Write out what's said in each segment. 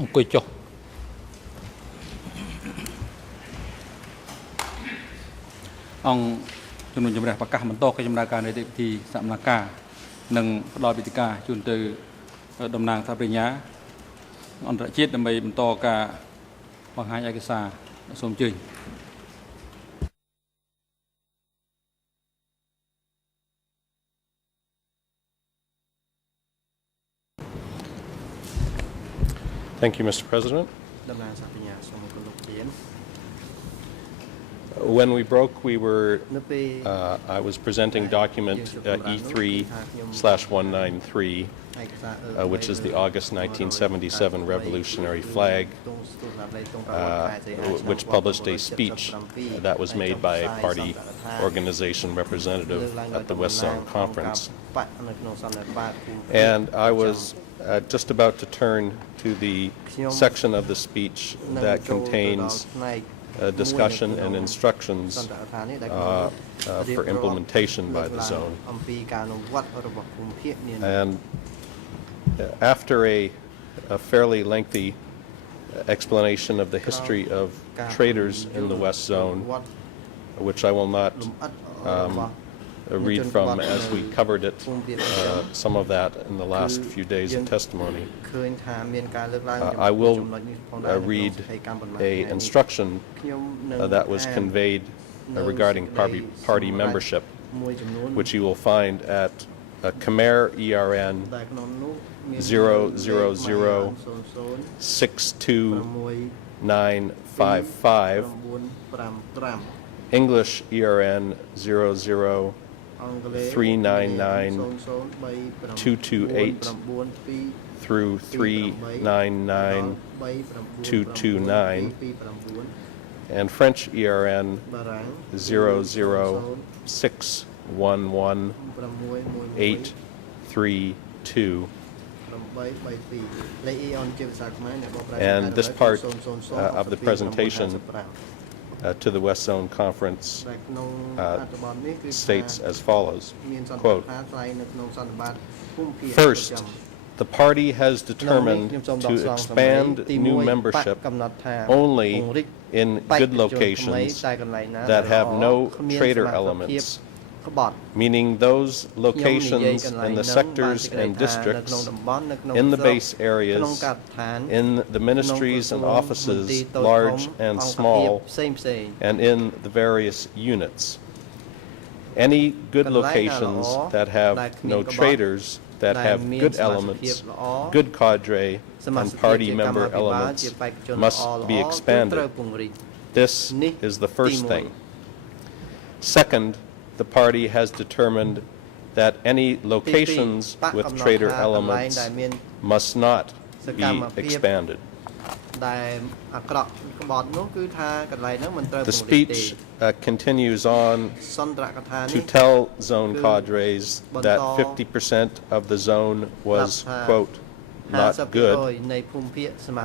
អង្គុយចុះអង្គជំនុំជម្រះប្រកាសបន្តកិច្ចដំណើរការនៃពិធីសកម្មភាពនិងផ្ដល់វិធីការជូនទៅតំណាងថាបញ្ញាអន្តរជាតិដើម្បីបន្តការបង្ហាញឯកសារសូមអញ្ជើញ Thank you, Mr. President. When we broke, I was presenting document E3/193, which is the August 1977 revolutionary flag, which published a speech that was made by a party organization representative at the West Zone Conference. And I was just about to turn to the section of the speech that contains discussion and instructions for implementation by the zone. And after a fairly lengthy explanation of the history of traders in the West Zone, which I will not read from as we covered it, some of that in the last few days of testimony. I will read an instruction that was conveyed regarding party membership, which you will find at Khmer ERN 00062955, English ERN 003992228 through 399229, and French ERN 006118332. And this part of the presentation to the West Zone Conference states as follows, quote, "First, the party has determined to expand new membership only in good locations that have no trader elements, meaning those locations in the sectors and districts, in the base areas, in the ministries and offices, large and small, and in the various units. Any good locations that have no traders, that have good elements, good cadre, and party member elements must be expanded. This is the first thing. Second, the party has determined that any locations with trader elements must not be expanded." The speech continues on to tell zone cadres that 50% of the zone was, quote, "not good,"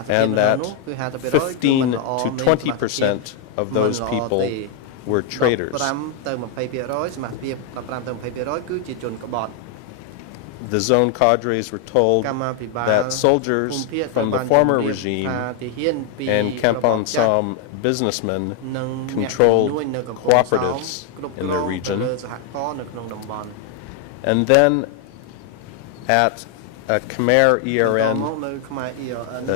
and that 15 to 20% of those people were traders. The zone cadres were told that soldiers from the former regime and Kampong Som businessmen controlled cooperatives in the region. And then at Khmer ERN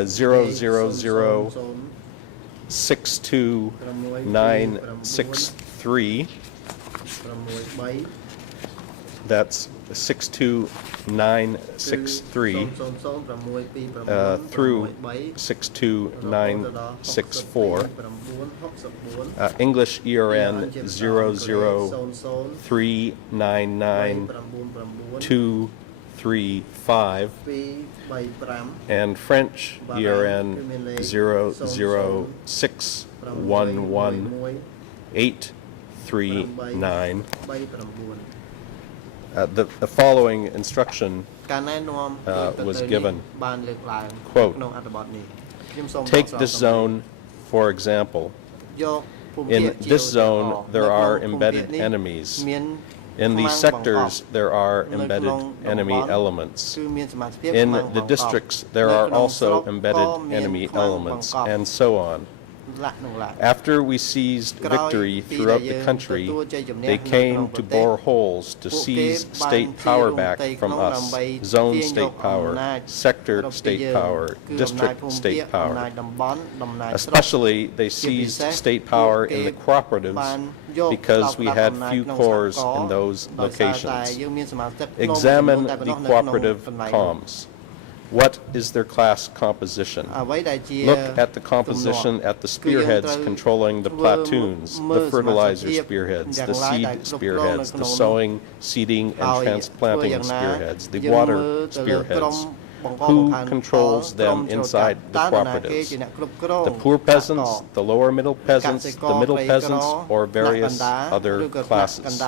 00062963, that's 62963 through 62964, English ERN 003992235, and French ERN 006118339. The following instruction was given, quote, "Take this zone, for example. In this zone, there are embedded enemies. In these sectors, there are embedded enemy elements. In the districts, there are also embedded enemy elements, and so on. After we seized victory throughout the country, they came to bore holes to seize state power back from us, zone state power, sector state power, district state power. Especially, they seized state power in the cooperatives because we had few cores in those locations. Examine the cooperative comms. What is their class composition? Look at the composition at the spearheads controlling the platoons, the fertilizer spearheads, the seed spearheads, the sowing, seeding, and transplanting spearheads, the water spearheads. Who controls them inside the cooperatives? The poor peasants, the lower middle peasants, the middle peasants, or various other classes?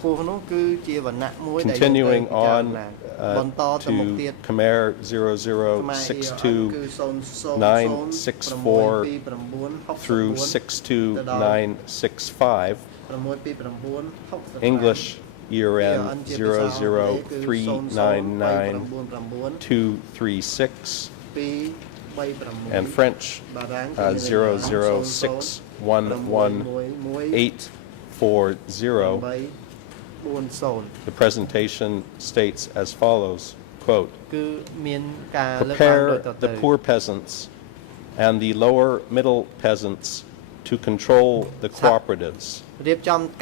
Continuing on to Khmer 0062964 through 62965, English ERN 00399-236, and French 00611-840. The presentation states as follows, quote, prepare the poor peasants and the lower middle peasants to control the cooperatives,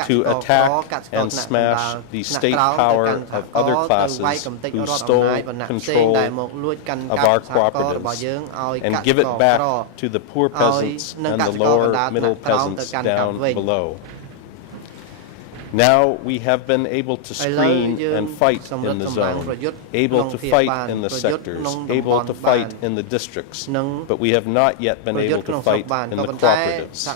to attack and smash the state power of other classes who stole control of our cooperatives, and give it back to the poor peasants and the lower middle peasants down below. Now we have been able to screen and fight in the zone, able to fight in the sectors, able to fight in the districts, but we have not yet been able to fight in the cooperatives.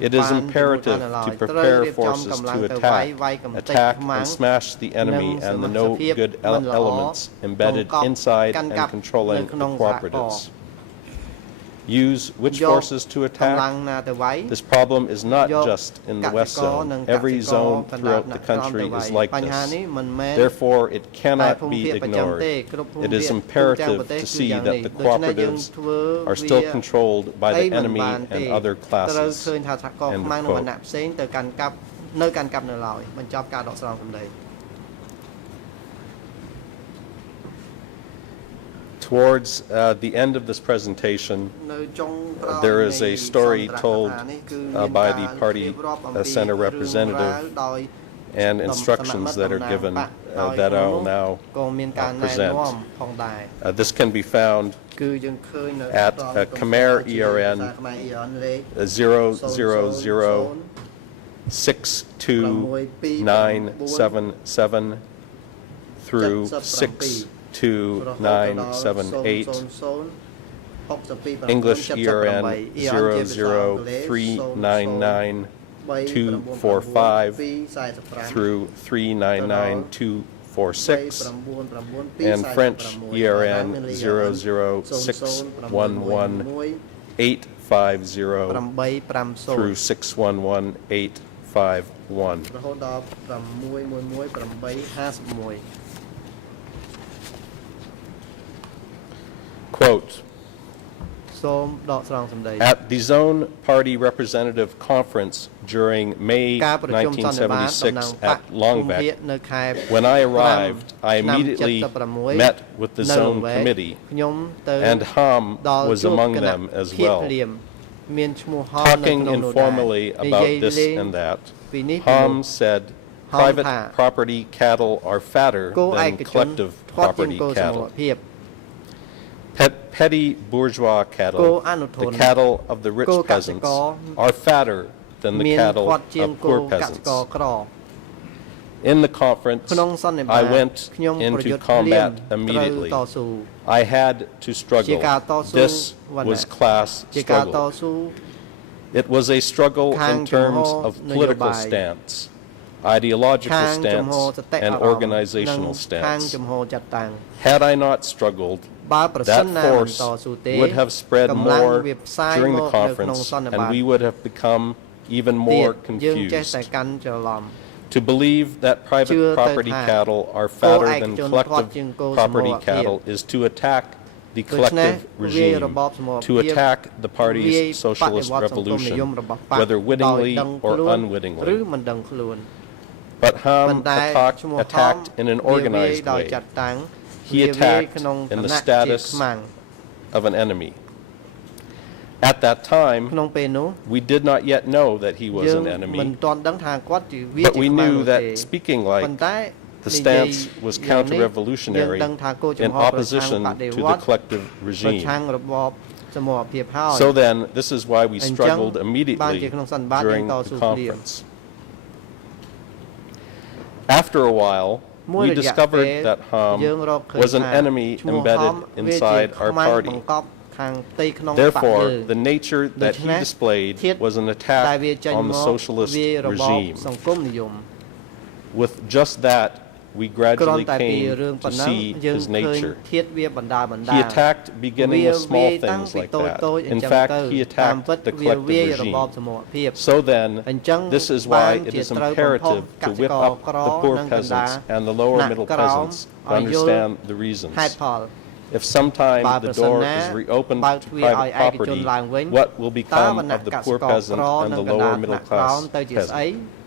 It is imperative to prepare forces to attack and smash the enemy and the no-good elements embedded inside and controlling the cooperatives. Use which forces to attack? This problem is not just in the West Zone. Every zone throughout the country is like this. Therefore, it cannot be ignored. It is imperative to see that the cooperatives are still controlled by the enemy and other classes. End of quote. Towards the end of this presentation, there is a story told by the party center representative and instructions that are given that I will now present. This can be found at Khmer ERN 000-62977 through 62978, English ERN 00399-245 through 399246, and French ERN 00611-850 through 611851. Quote, at the Zone Party Representative Conference during May 1976 at Longbeck, when I arrived, I immediately met with the Zone Committee, and Ham was among them as well. Talking informally about this and that, Ham said, private property cattle are fatter than collective property cattle. Petty bourgeois cattle, the cattle of the rich peasants, are fatter than the cattle of poor peasants. In the conference, I went into combat immediately. I had to struggle. This was class struggle. It was a struggle in terms of political stance, ideological stance, and organizational stance. Had I not struggled, that force would have spread more during the conference, and we would have become even ទៀត more យើងចេះ confused. តែកាន់ច្រឡំ To believe that private Chưa property tới thà. cattle are Cô fatter ai than chôn collective thoát chừng cô property sơ mộ cattle is to attack the ដូច្នេះ collective វា regime, របបសមរ to ភាព attack the វា party's យបដិ socialist វត្តសង្គមនិយម revolution, របស់បក whether ដោយ wittingly ដឹង or ខ្លួន unwittingly. ឬមិនដឹងខ្លួន But ប៉ុ Ham ន្តែឈ្មោះ attacked in an វាវាយ organized ដោយ way ចាត់តាំង He វាវាយ attacked ក្នុង in ឋា the នៈជា status ខ្មាំង of an enemy. At that time, ក្នុងពេលនោះ we did not yet know that he was យើង an មិន enemy, ទាន់ដឹងថាគាត់ជាវា but ជា we ខ្មាំង knew នោះទេ that speaking ប៉ុ like ន្តែ the និយាយ stance was យ៉ាងនេះយើង counter-revolutionary ដឹងថាគោលចំ in ហប្រឆាំង opposition បដិ to វ the ត្ត collective ប្រ regime. ឆាំងរបបសមរភាពហើយ So then, this is why we អញ្ចឹង struggled បាន immediately ជាក្នុងសន្និបាតយើង during ត the ស៊ូគ្នា conference. After a while, មួយ we រយៈ discovered ពេល that យើង Ham រកឃើញ was an ថា enemy ឈ្មោះ embedded ហមវាជា inside our ខ្មាំង party. បង្កប់ខាងផ្ទៃក្នុងបក Therefore, យើង the nature that he ដូច្នេះ displayed ធាតុ was an ដែល attack វាចេញ on ម the ក socialist វារបប regime. សង្គមនិយម With just that, we គ្រាន់ gradually តែពី came រឿងប៉ុណ្ to ណឹង see យើង his ឃើញ nature. ធាតុវាបណ្ដាល He attacked beginning with small តាំង things ពី like តូច that. តូចអ In ញ្ចឹង fact, ទៅ he តាម attacked ពិត the វាវាយ collective របប regime. សមរភាព So then, អញ្ចឹង this is បា why ន it ជា is ត្រូវបំផុស imperative ក to សិ whip ករ up ក្រ the poor និងកណ្ដាល peasants and the lower អ្នក middle ក្រោម peasants to ឲ្យយល់ understand the reasons. ហេតុផល If sometime បើ the ប្រសិន door ណា is reopened បើក to ទ្វារឲ្យ private ឯកជន property, ឡើងវិញ what will តើ become វណ្ណៈ of the កសិ poor ករ peasant ក្រ and និង the កណ្ដាល lower ថ្ middle នាក់ក្រោម class ទៅជាស្អី peasant?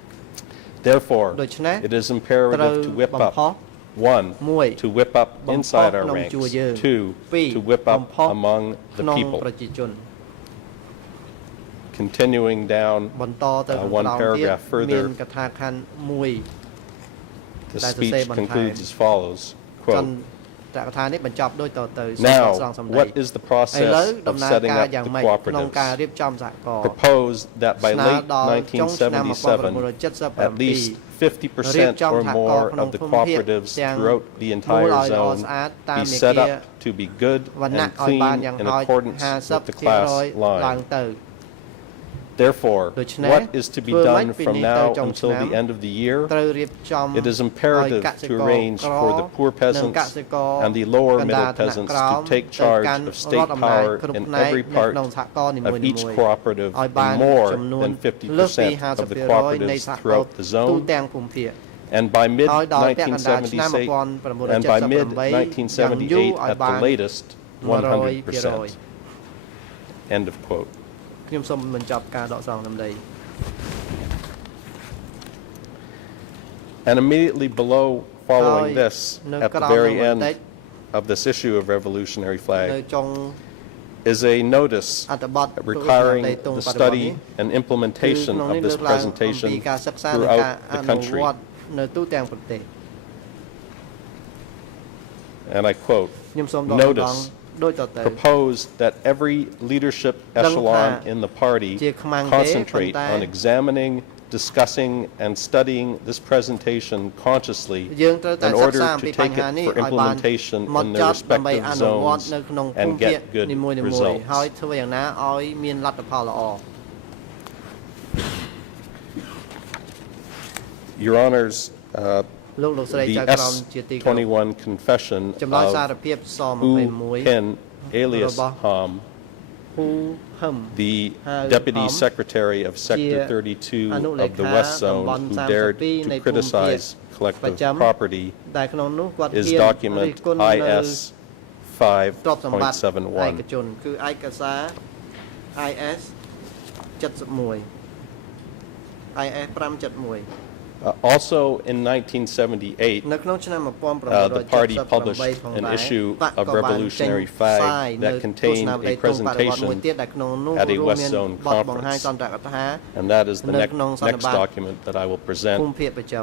Therefore, ដូច្នេះ it is imperative to whip បំផុស up, one, មួយ to whip up បំផុស inside our ក្នុង ranks, ជួរយើង two, ពីរ to whip បំ up ផុស among the ក្នុង people. ប្រជាជន Continuing down បន្តទៅខាង one ក្រោមទៀត paragraph មា further, នកថាខណ្ឌមួយ the That's to speech say បន្ថែម concludes as follows, ច quote, ន្ទកថានេះបញ្ចប់ដូចតទៅសូមអរ Now, សងសម្ដី what is the ឥឡូវ process ដំ of ណើរ setting ការ up យ៉ាង the ម៉េចក្នុងការ cooperatives? រៀបចំសហករណ៍ Propose that by ស្នើ late ដល់ចុងឆ្នាំ 1977, at 1977 least 50% or more of the cooperatives throughout the មូល entire ឲ្យល្អ zone ស្អាតតាម be មា set គា up to be good វណ្ណៈ and ឲ្យបាន clean យ៉ាង in ហោច accordance with the 50% class ឡើង line. ទៅ Therefore, ដូច្នេះ what is to be ធ្វើម៉េច done ពី from នេះទៅ now ចុង until ឆ្នាំ the end of the year? ត្រូវរៀបចំ It is ឲ្ imperative យកសិ to ករ arrange ក្រ for the poor និងក peasants សិករ and the lower កណ្ដាល middle ថ្នាក់ peasants ក្រោ to ម take ទៅ charge កាន់ of រដ្ឋ state អំណាច power គ្រប់ in ផ្នែក every នៅ part ក្នុងសហគមន៍នីមួយ of ៗ each cooperative ឲ្យបាន and more ចំនួន than លើសពី 50% of the 50% នៃ cooperatives សហគមន៍ throughout the ទូ zone. ទាំងភូមិភាគ And by ហើយដល់ពាក់កណ្ដាលឆ្នាំ mid-1978, and by 1978 mid-1978 at the latest, 100%. 100% End of quote. ខ្ញុំសូមបញ្ចប់ការដកស្រង់សម្ដី And immediately below, following ហើយ this, នៅ at ក្រោ the ម very នោះបន្តិច end of this issue of Revolutionary នៅ Flag, ចុង is a notice អត្ថបទ requiring ទូ the បច្ចុប្បន្ន study នេះ and គឺ implementation ក្នុង of នេះ this លើកឡើងអំពី presentation ការសិក្សានិងការ throughout អ the នុ country. វត្តនៅទូទាំងប្រទេស And I quote, ខ្ញុំសូមដកស្រង់ notice ដូចតទៅ propose that every leadership echelon in the party ជាខ្មាំងទេ concentrate ប៉ុន្តែ on examining, discussing, and studying this presentation consciously យើងត្រូវតែ in សិ order ក្សាអំពី to បញ្ take ហា it នេះ for ឲ្យបាន implementation ហ្មត់ in ច their ត់ដើម្បី respective អនុវត្ត zones នៅក្នុងភូ and មិភាគ get good នីមួយៗ results. ហើយធ្វើយ៉ាងណាឲ្យមានលទ្ធផលល្អ Your Honors, លោកស្រី the ចៅក្រមជាទីគោរព S21 confession ចម្លើយសារ of ភាពស Hu 21 Pin, aliasរបស់ Ham, ហ៊ូហឹម the Hao Deputy Ham, Secretary of Sector ជា 32 អនុលេ of the ខា West តំ Zone បន់ who 32 dared នៃ to ភូមិភាគ criticize ប្រ collective ចាំ property ដែលក្នុងនោះគាត់ is ហ៊ានរិះ document គន់នៅ IS ទ្រព្យសម្បត្តិឯក 5.71. ជនគឺឯកសារ IS 71 IS 571 Also in 1978, នៅក្នុងឆ្នាំ the party published an issue of Revolutionary Flag that contained a presentation at a West Zone conference. And that is the next document that I will present,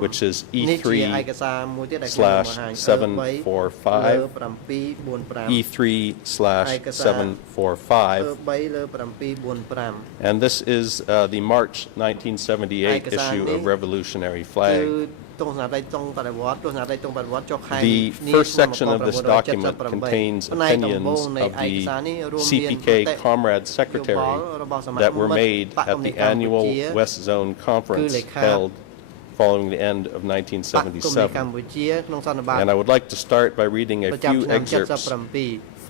which is E3/745, E3/745. And this is the March 1978 issue of Revolutionary Flag. The first section of this document contains opinions of the CPK Comrade Secretary that were made at the annual West Zone Conference held following the end of 1977. And I would like to start by reading a few excerpts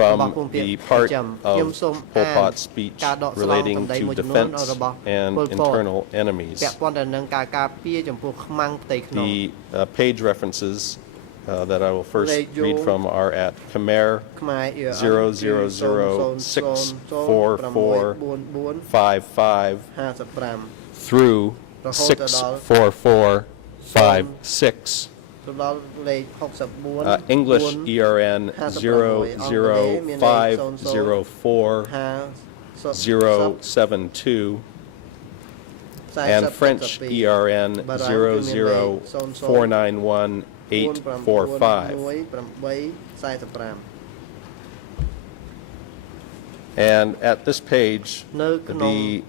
from របស់ភូមិភាគ the part ខ្ញុំ of សូម Pol អាន Pot's speech ការដកស្រង់ relating សម្ដី to មួយចំនួន defense របស់ and ប៉ុល ពត internal enemies. ពាក់ព័ន្ធទៅនឹងការការពារចំពោះខ្មាំងផ្ទៃក្នុង The page references that I will first Radio read from are at Khmer ខ្មែរ 000-644-55 55 through រហូតដល់ 644-56. ទៅដល់លេខ64 English ERN 00504-072 and French ERN 00491-845. And at this page, the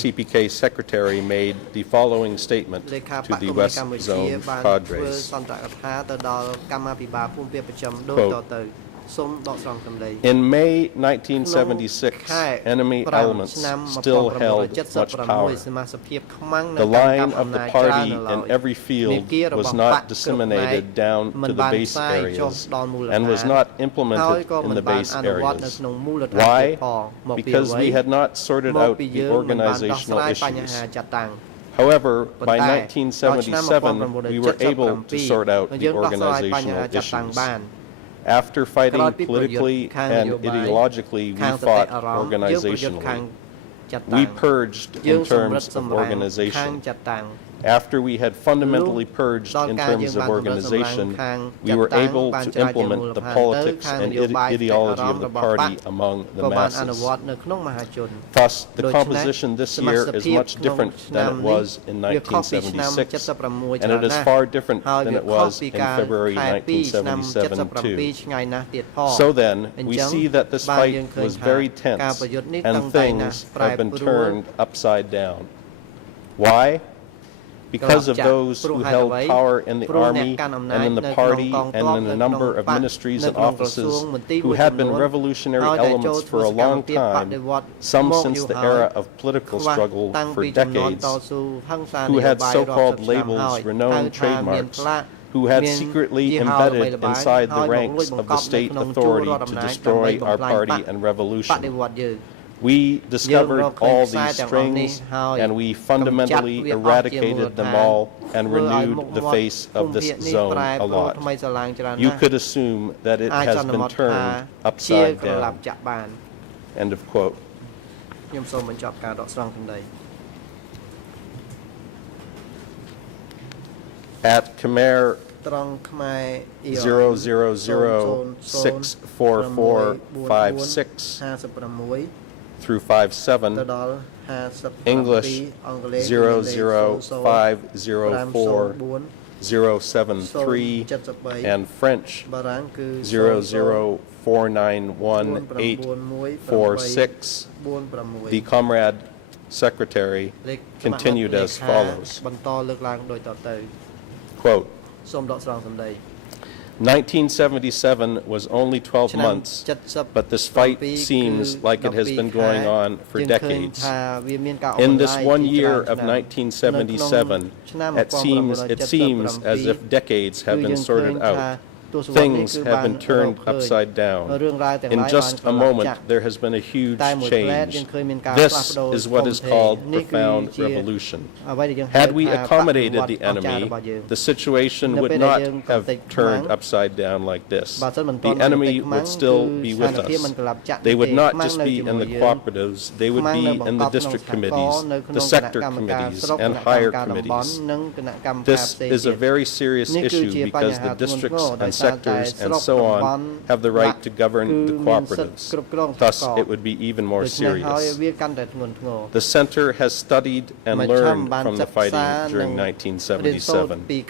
CPK secretary made the following statement to the West Zone cadres. Quote, in May 1976, enemy elements still held much power. The line of the party in every field was not disseminated down to the base areas and was not implemented in the base areas. Why? Because we had not sorted out the organizational issues. However, by 1977, we were able to sort out the organizational issues. After fighting politically and ideologically, we fought organizationally. We purged in terms of organization. After we had fundamentally purged in terms of organization, we were able to implement the politics and ideology of the party among the masses. Thus, the composition this year is much different than it was in 1976, and it is far different than it was in February 1977 too. So then, we see that this fight was very tense, and things have been turned upside down. Why? Because of those who held power in the army and in the party and in a number of ministries and offices who had been revolutionary elements for a long time, some since the era of political struggle for decades, who had so-called labels, renowned trademarks, who had secretly embedded inside the ranks of the state authority to destroy our party and revolution. We discovered all these strings and we fundamentally eradicated them all and renewed the face of this zone a lot. You could assume that it has been turned upside down. End of quote. At Khmer 000-644-56 through 57, English 00504-073, and French 00491-846. The comrade secretary continued as follows. Quote, 1977 was only 12 months, but this fight seems like it has been going on for decades. In this 1 year of 1977, it seems as if decades have been sorted out. Things have been turned upside down. In just a moment, there has been a huge change. This is what is called profound revolution. Had we accommodated the enemy, the situation would not have turned upside down like this. The enemy would still be with us. They would not just be in the cooperatives, they would be in the district committees, the sector committees, and higher committees. This is a very serious issue because the districts and sectors and so on have the right to govern the cooperatives. Thus, it would be even more serious. The center has studied and learned from the fighting during 1977.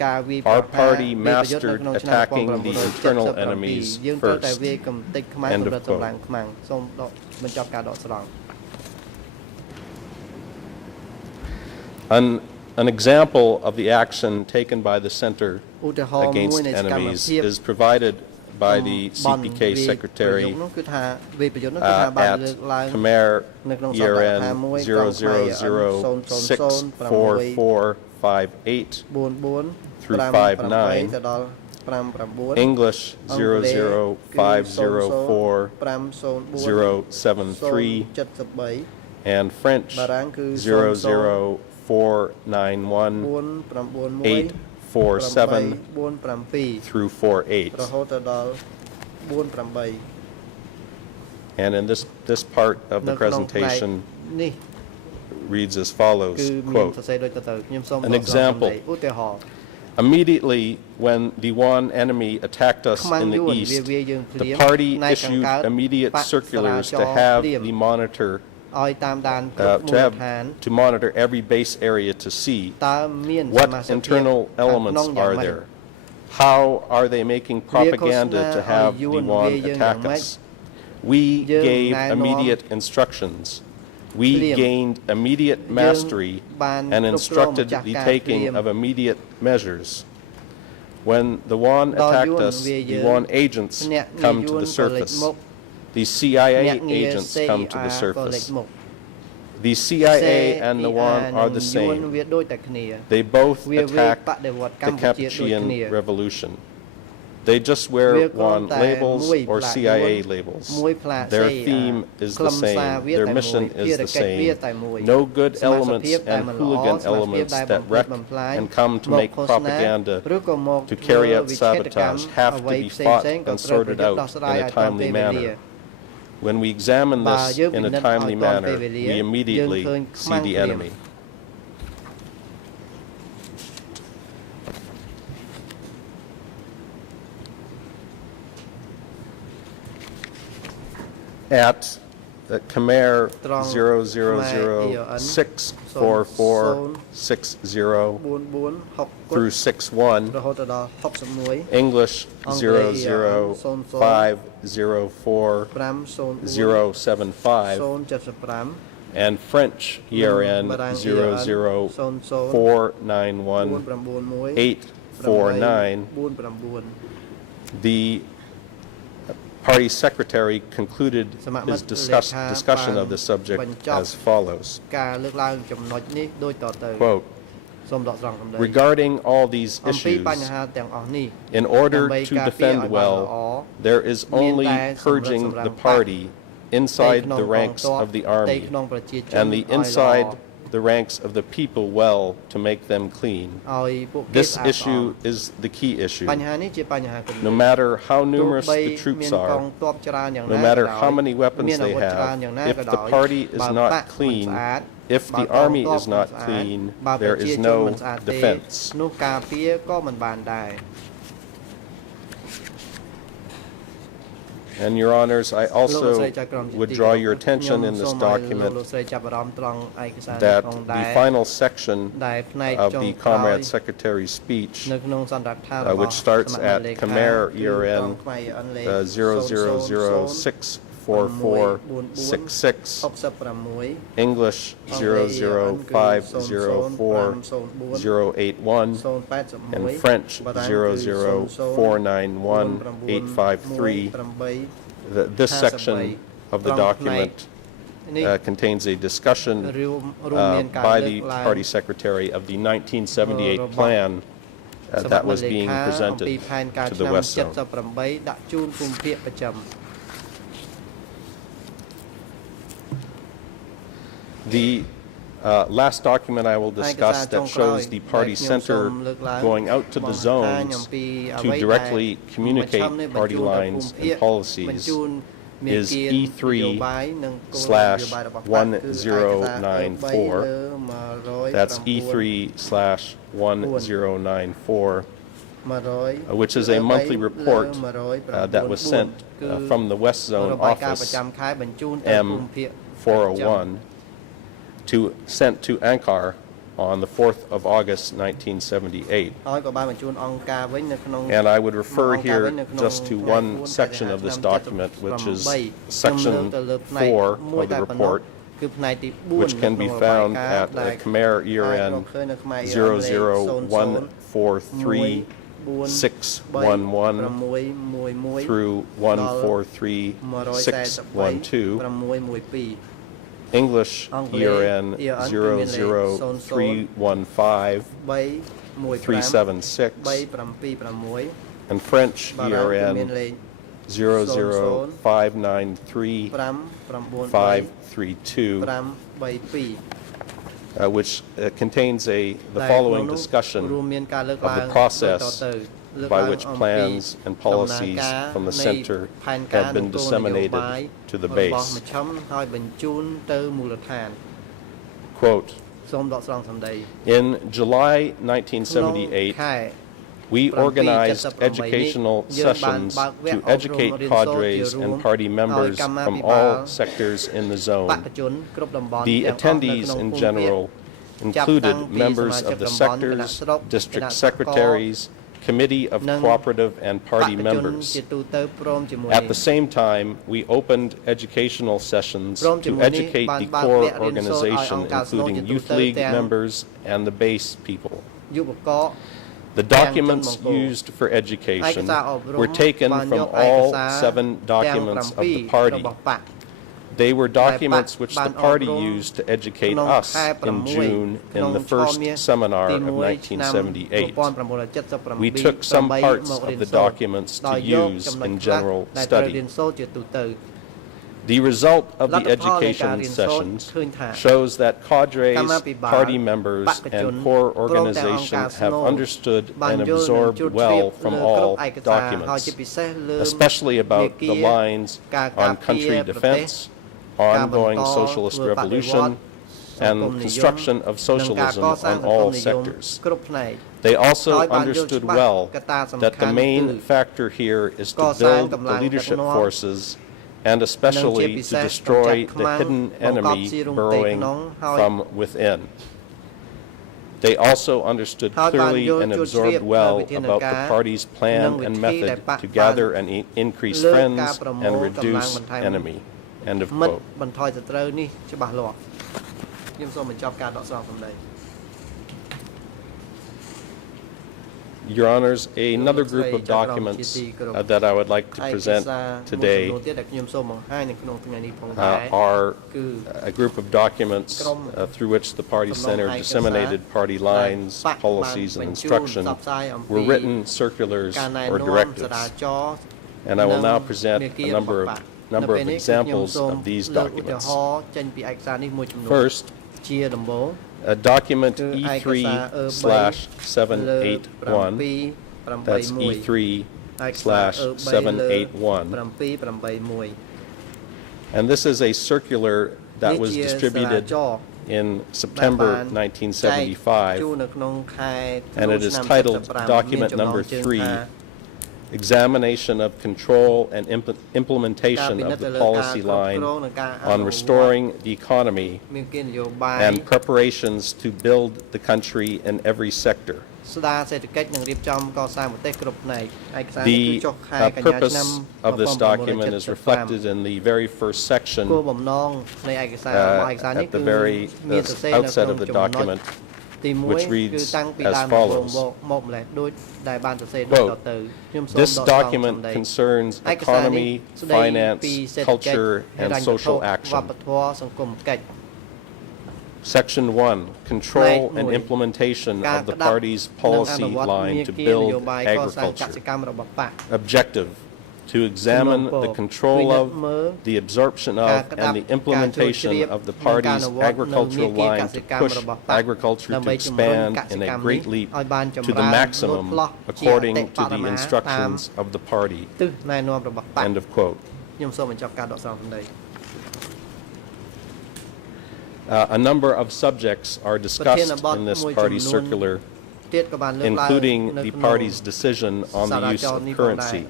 Our party mastered attacking the internal enemies first. End of quote. An example of the action taken by the center against enemies is provided by the CPK secretary at Khmer ERN 000-644-58 through 59, English 00504-073, and French 00491-847 through 48. And in this part of the presentation reads as follows, quote, an example, immediately when the Yuan enemy attacked us in the east, the party issued immediate circulars to have the monitor to monitor every base area to see what internal elements are there. How are they making propaganda to have the Yuan attack us? We gave immediate instructions. We gained immediate mastery and instructed the taking of immediate measures. When the Yuan attacked us, the Yuan agents come to the surface. The CIA agents come to the surface. The CIA and the Yuan are the same. They both attacked the Kampuchean Revolution. They just wear Yuan labels or CIA labels. Their theme is the same. Their mission is the same. No good elements and hooligan elements that wreck and come to make propaganda to carry out sabotage have to be fought and sorted out in a timely manner. When we examine this in a timely manner, we immediately see the enemy. At Khmer 000-644-60 through 61, English 00504-075, and French ERN 00491-849, the Party Secretary concluded his discussion of the subject as follows, quote, regarding all these issues, in order to defend well, there is only purging the party inside the ranks of the army and the inside the ranks of the people well to make them clean. This issue is the key issue. No matter how numerous the troops are, no matter how many weapons they have, if the party is not clean, if the army is not clean, there is no defense. And Your Honors, I also would draw your attention in this document that the final section of the Comrade Secretary's speech, which starts at Khmer ERN 000-644-66, English 00504-081, and French 00491-853. This section of the document contains a discussion by the Party Secretary of the 1978 plan that was being presented to the West Zone. The last document I will discuss that shows the party center going out to the zones to directly communicate party lines and policies is E3/1094. That's E3/1094, which is a monthly report that was sent from the West Zone office M401 sent to Angkor on the 4th of August 1978. And I would refer here just to one section of this document, which is section 4 of the report, which can be found at Khmer ERN 00143-611 through 143612. English ERN 00315-376, and French បារាំងគឺមាន ERN លេខ 00593-532, which contains the following discussion រួមមានការលើកឡើង of the process ដូចតទៅ លើក by ឡើង which អំពី plans and policies ដំណើរការ from the នៃ center ផែនការ have been និងគោលនយោបាយ disseminated to the របស់ base. មជ្ឈិមហើយបញ្ជូនទៅមូលដ្ឋាន Quote, សូមដកស្រង់សម្ដី in July ក្នុងខែ 1978, we organized educational sessions to educate cadres and party members from all sectors in the ប zone. េក្ខជនគ្រប់តំបន់ The ទាំងអស់នៅ attendees ក្នុង in ភូមិភាគ general included members of the sectors, district secretaries, committee of cooperative and បេ party ក្ខជន members. ជាទូទៅព្រមជាមួយ At the same time, we opened educational sessions ព្រម to ជាមួយនេះ educate បាន the បើក core វគ្គរៀនសូត្រឲ្យអង្គការ organization, ស្នូល including ជាទូ youth ទៅ league ទាំង members and the base people. យុវករ The documents used for education were taken from all 7 documents of the party. They were documents which the party used to educate us in June in the first seminar of 1978. We took some parts of the documents to use in general study. The result of the education sessions shows that cadres, party members, and core organization have understood and absorbed well from all documents, especially about the lines on country defense, ongoing socialist revolution, and construction of socialism on all sectors. They also understood well that the main factor here is to build the leadership forces and especially to destroy the hidden enemy burrowing from within. They also understood clearly and absorbed well about the party's plan and method to gather and increase friends and reduce enemy. End of មិត្ត quote. បន្ថយសត្រូវនេះច្បាស់លាស់ខ្ញុំសូមបញ្ចប់ការដកស្រង់សម្ដី Your Honors, another group of documents that I would like to present today are a group of documents through which the Party Center disseminated party lines, policies, and instructions, were written circulars or directives. And I will now present a number of examples of these documents. First, document E3/781, that's E3/781, and this is a circular that was distributed in September 1975, and it is titled Document Number 3, Examination of Control and Implementation of the Policy Line on Restoring the Economy and Preparations to Build the Country in Every Sector. The purpose of this document is reflected in the very first section at the very outset of the document, which reads as follows. Quote, this document concerns economy, finance, culture, and social action. Section 1, control and implementation of the party's policy line to build agriculture. Objective, to examine the control of, the absorption of, and the implementation of the party's agricultural line to push agriculture to expand in a great leap to the maximum according to the instructions of the party. End of quote. A number of subjects are discussed in this party circular, including the party's decision on the use of currency.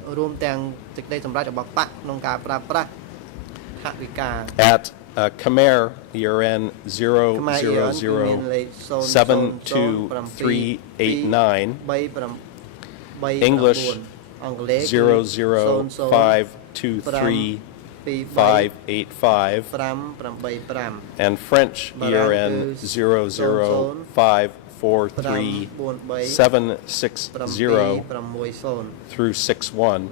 At Khmer ERN 000-72389, English 00523-585, and French ERN 00543-760 through 61.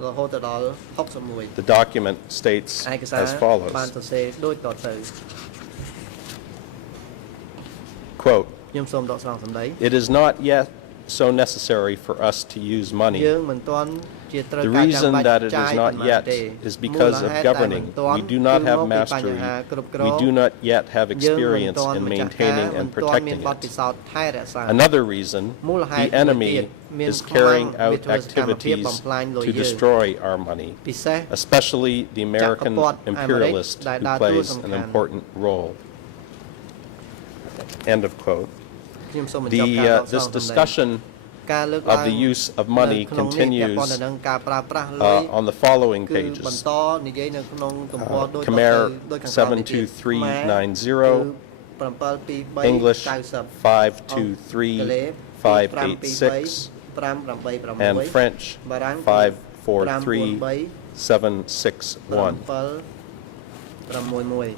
The document states as follows. Quote, it is not yet so necessary for us to use money? យើងមិនទាន់ជាត្រូវ The ការចាំ reason បាច់ that it ចា is យ not ប៉ុន្មាន yet ទេ is because មូល of ហេតុដែលមិន governing. ទាន់ We do not គឺ have មកពីបញ្ mastery. ហាគ្រប់គ្រង We do not yet have យើងមិន experience ទាន់ in ម្ចាស់ការ maintaining មិន and ទាន់មាន protecting បទពិ it. សោធន៍ថែរក្សា Another reason, មូលហេតុ the enemy មាន is ខ្មាំង carrying វា out ធ្វើសកម្មភាពបំ activities ផ្លាញលុយ to យើង destroy our money, ពិសេស especially the American ចក្រពត្តិអាមេរិក imperialist ដែល who ដើរតួ plays សំ an ខាន់ important role. End of quote. ខ្ញុំសូមបញ្ចប់ការដកស្រង់ This សម្ដី discussion ការលើកឡើង of the use of money នៅក្នុងនេះពាក់ព័ន្ធ continues ទៅនឹងការប្រើប្រាស់លុយ on the following គឺ pages. បន្តនិយាយនៅក្នុងទំព័រដូច Khmer ដូចខាងក្រោមនេះទៀត 72390, 723 English 90 523-586, and French 543-761.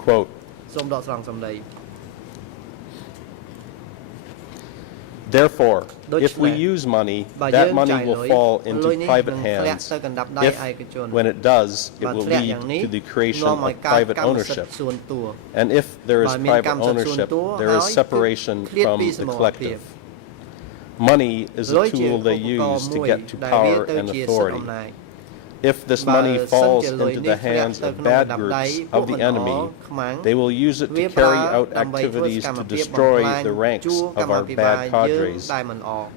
Quote, សូមដកស្រង់សម្ដី therefore, if we use money, that money will fall into private hands. If, when it does, it will lead to the creation of private ownership. And if there is private ownership, there is separation from the collective. Money is a tool they use to get to power and authority. If this money falls into the hands of bad groups of the enemy, they will use it to carry out activities to destroy the ranks of our bad cadres,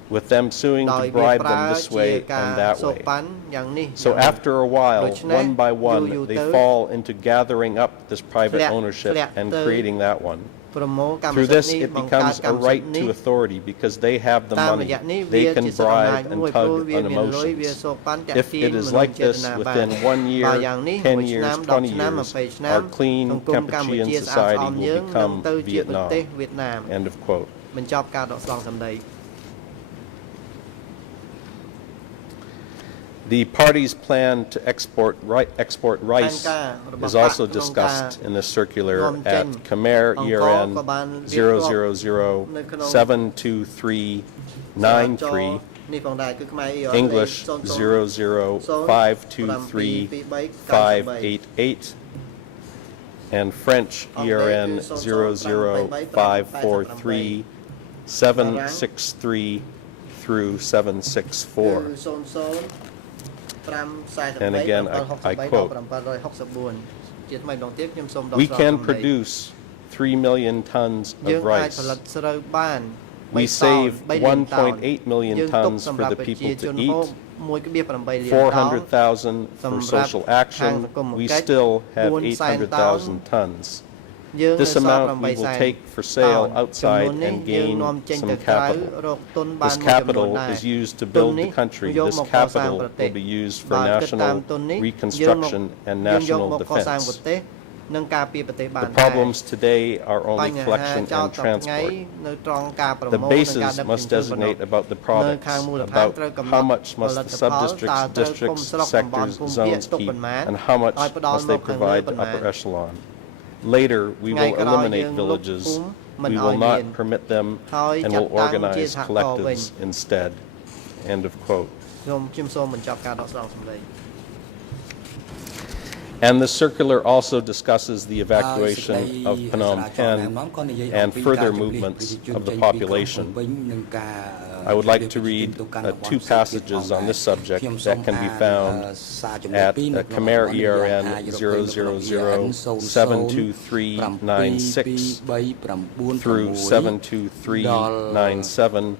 with them suing to bribe them this way and that way. So after a while, one by one, they fall into gathering up this private ownership and creating that one. Through this, it becomes a right to authority because they have the money. They can bribe and tug on emotions. If it is like this within 1 year, 10 years, 20 years, our clean Kampuchean society will become Vietnam. End of quote. បញ្ចប់ការដកស្រង់សម្ដី The party's plan to export rice is also discussed in the circular at Khmer ERN 000-72393, នេះផងដែរគឺខ្មែរ English 00523-588, and French ERN 00543-763 through 764. And again, I quote, we can produce 3 million tons of rice. We save 1.8 million tons for the people to eat, 400,000 for social action. We still have 800,000 tons. This amount we will take for sale outside and gain some capital. This capital is used to build the country. This capital will be used for national reconstruction and national defense. The problems today are only collection and transport. The bases must designate about the products, about how much must the sub-districts, districts, sectors, zones keep, and how much must they provide to upper echelon. Later, we will eliminate villages. We will not permit them and will organize collectives instead. End of quote. And the circular also discusses the evacuation of Phnom Penh and further movements of the population. I would like to read two passages on this subject that can be found at Khmer ERN 000-72396 through 72397,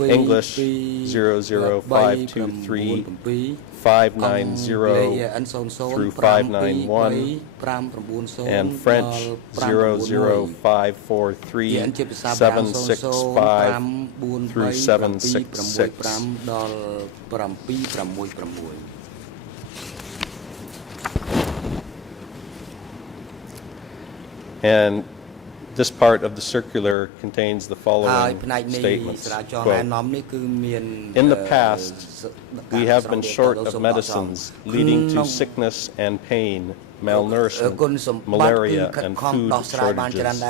English 00523-590 through 591, and French 00543-765 through 766. And this part of the circular contains the following statements. Quote, in the past, we have been short of medicines leading to sickness and pain, malnourishment, malaria, and food shortages.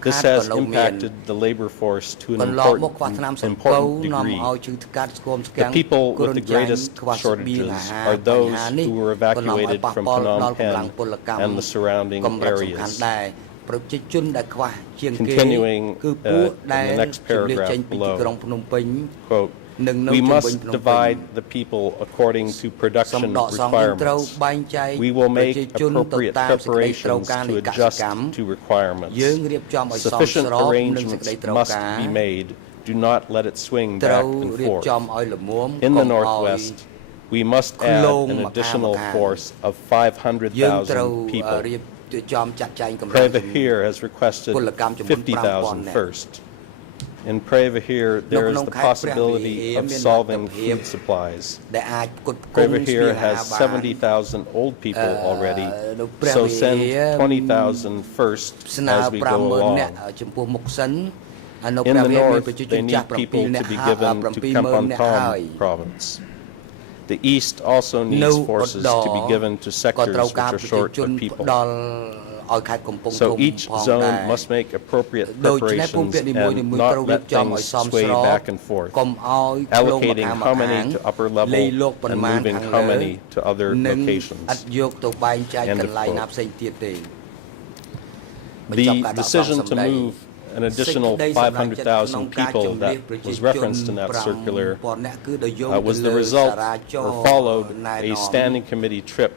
This has impacted the labor force to an important degree. The people with the greatest shortages are those who were evacuated from Phnom Penh and the surrounding areas. ប្រជាជនដែលខ្វះជាងគេ Continuing, គឺពួក in ដែល the next ជម្លៀស paragraph ចេញពីទី below. ក្រុងភ្នំពេញ Quote, និងនៅ we ជុំវិញ must ភ្នំពេញ divide the people according to សំ production ដកសង្ឃយើងត្រូវ requirements. បែងចែក We will ប្រជា make ជនទៅ appropriate តាមសេចក្តីត្រូវ preparations ការនៃ to កសិ adjust កម្ម to requirements. យើងរៀបចំឲ្យសម Sufficient ស្របនឹងសេច arrangements ក្តីត្រូវ must ការ be made. Do not let it swing ត្រូវ back and រៀប forth. ចំឲ្យល្មម In កុ the ំឲ្យ Northwest, we must add Klong an Macau additional Macau. force of យើងត្រូវ 500,000 people. រៀបចំចាត់ចែងកម្លាំង Prevahir has requested ពលកម្មចំនួន 50,000 5,000 first. In Prevahir, there isក្នុង the ខេត្ត possibility Prevahir of មាន solving លទ្ធភាព food supplies. ដែលអាចផ្គត់ផ្គង់ Prevahir ស្បៀងអាហារ has បាន 70,000 old people already, នៅ so send Prevahir20,000 first ស្នើ as we go 50000 នាក់ along. ចំពោះមុខសិនហើយនៅ In ព្រះ the វិហារមាន north, ប្រជាជន they ចាស់ need people 7 to នាក់ be ហើយ given to 70000 នាក់ហើយ Kampantam province. The east also នៅ needs ឧត្ត forces រ to be given to ក៏ sectors ត្រូវ which ការ are ប្រជា short ជន of ផ្ people. ដល់ឲ្យខេត្តកំពង់ធំ So each ផងដែរ zone must make appropriate ដូច្នេះភូមិភាគ preparations នីមួយៗ and ត្រូវ not រៀប let ចំឲ្យ things សម sway ស្រប back and forth. កុំឲ្យឃ្លោកមក Allocating ខាង how ម្ខា many ង to upper level លៃលោកប៉ុ and ន្មាន moving ខាង how លើ many to other និង locations. អត់យកទៅបែងចែក End ក of ន្លែង quote. ណាផ្សេងទៀតទេបញ្ចប់ The ការដកស្រង់ decision សម្ to ដី move an additional សេចក្តីសម្រេចចិត្តក្នុង 500,000 ការ people ជំនះ that ប្រជា was ជន referenced in that circular 5000 នាក់គឺដោយយក was ទៅ the លើ result សារាចរ or followed ណែ a នាំ standing committee trip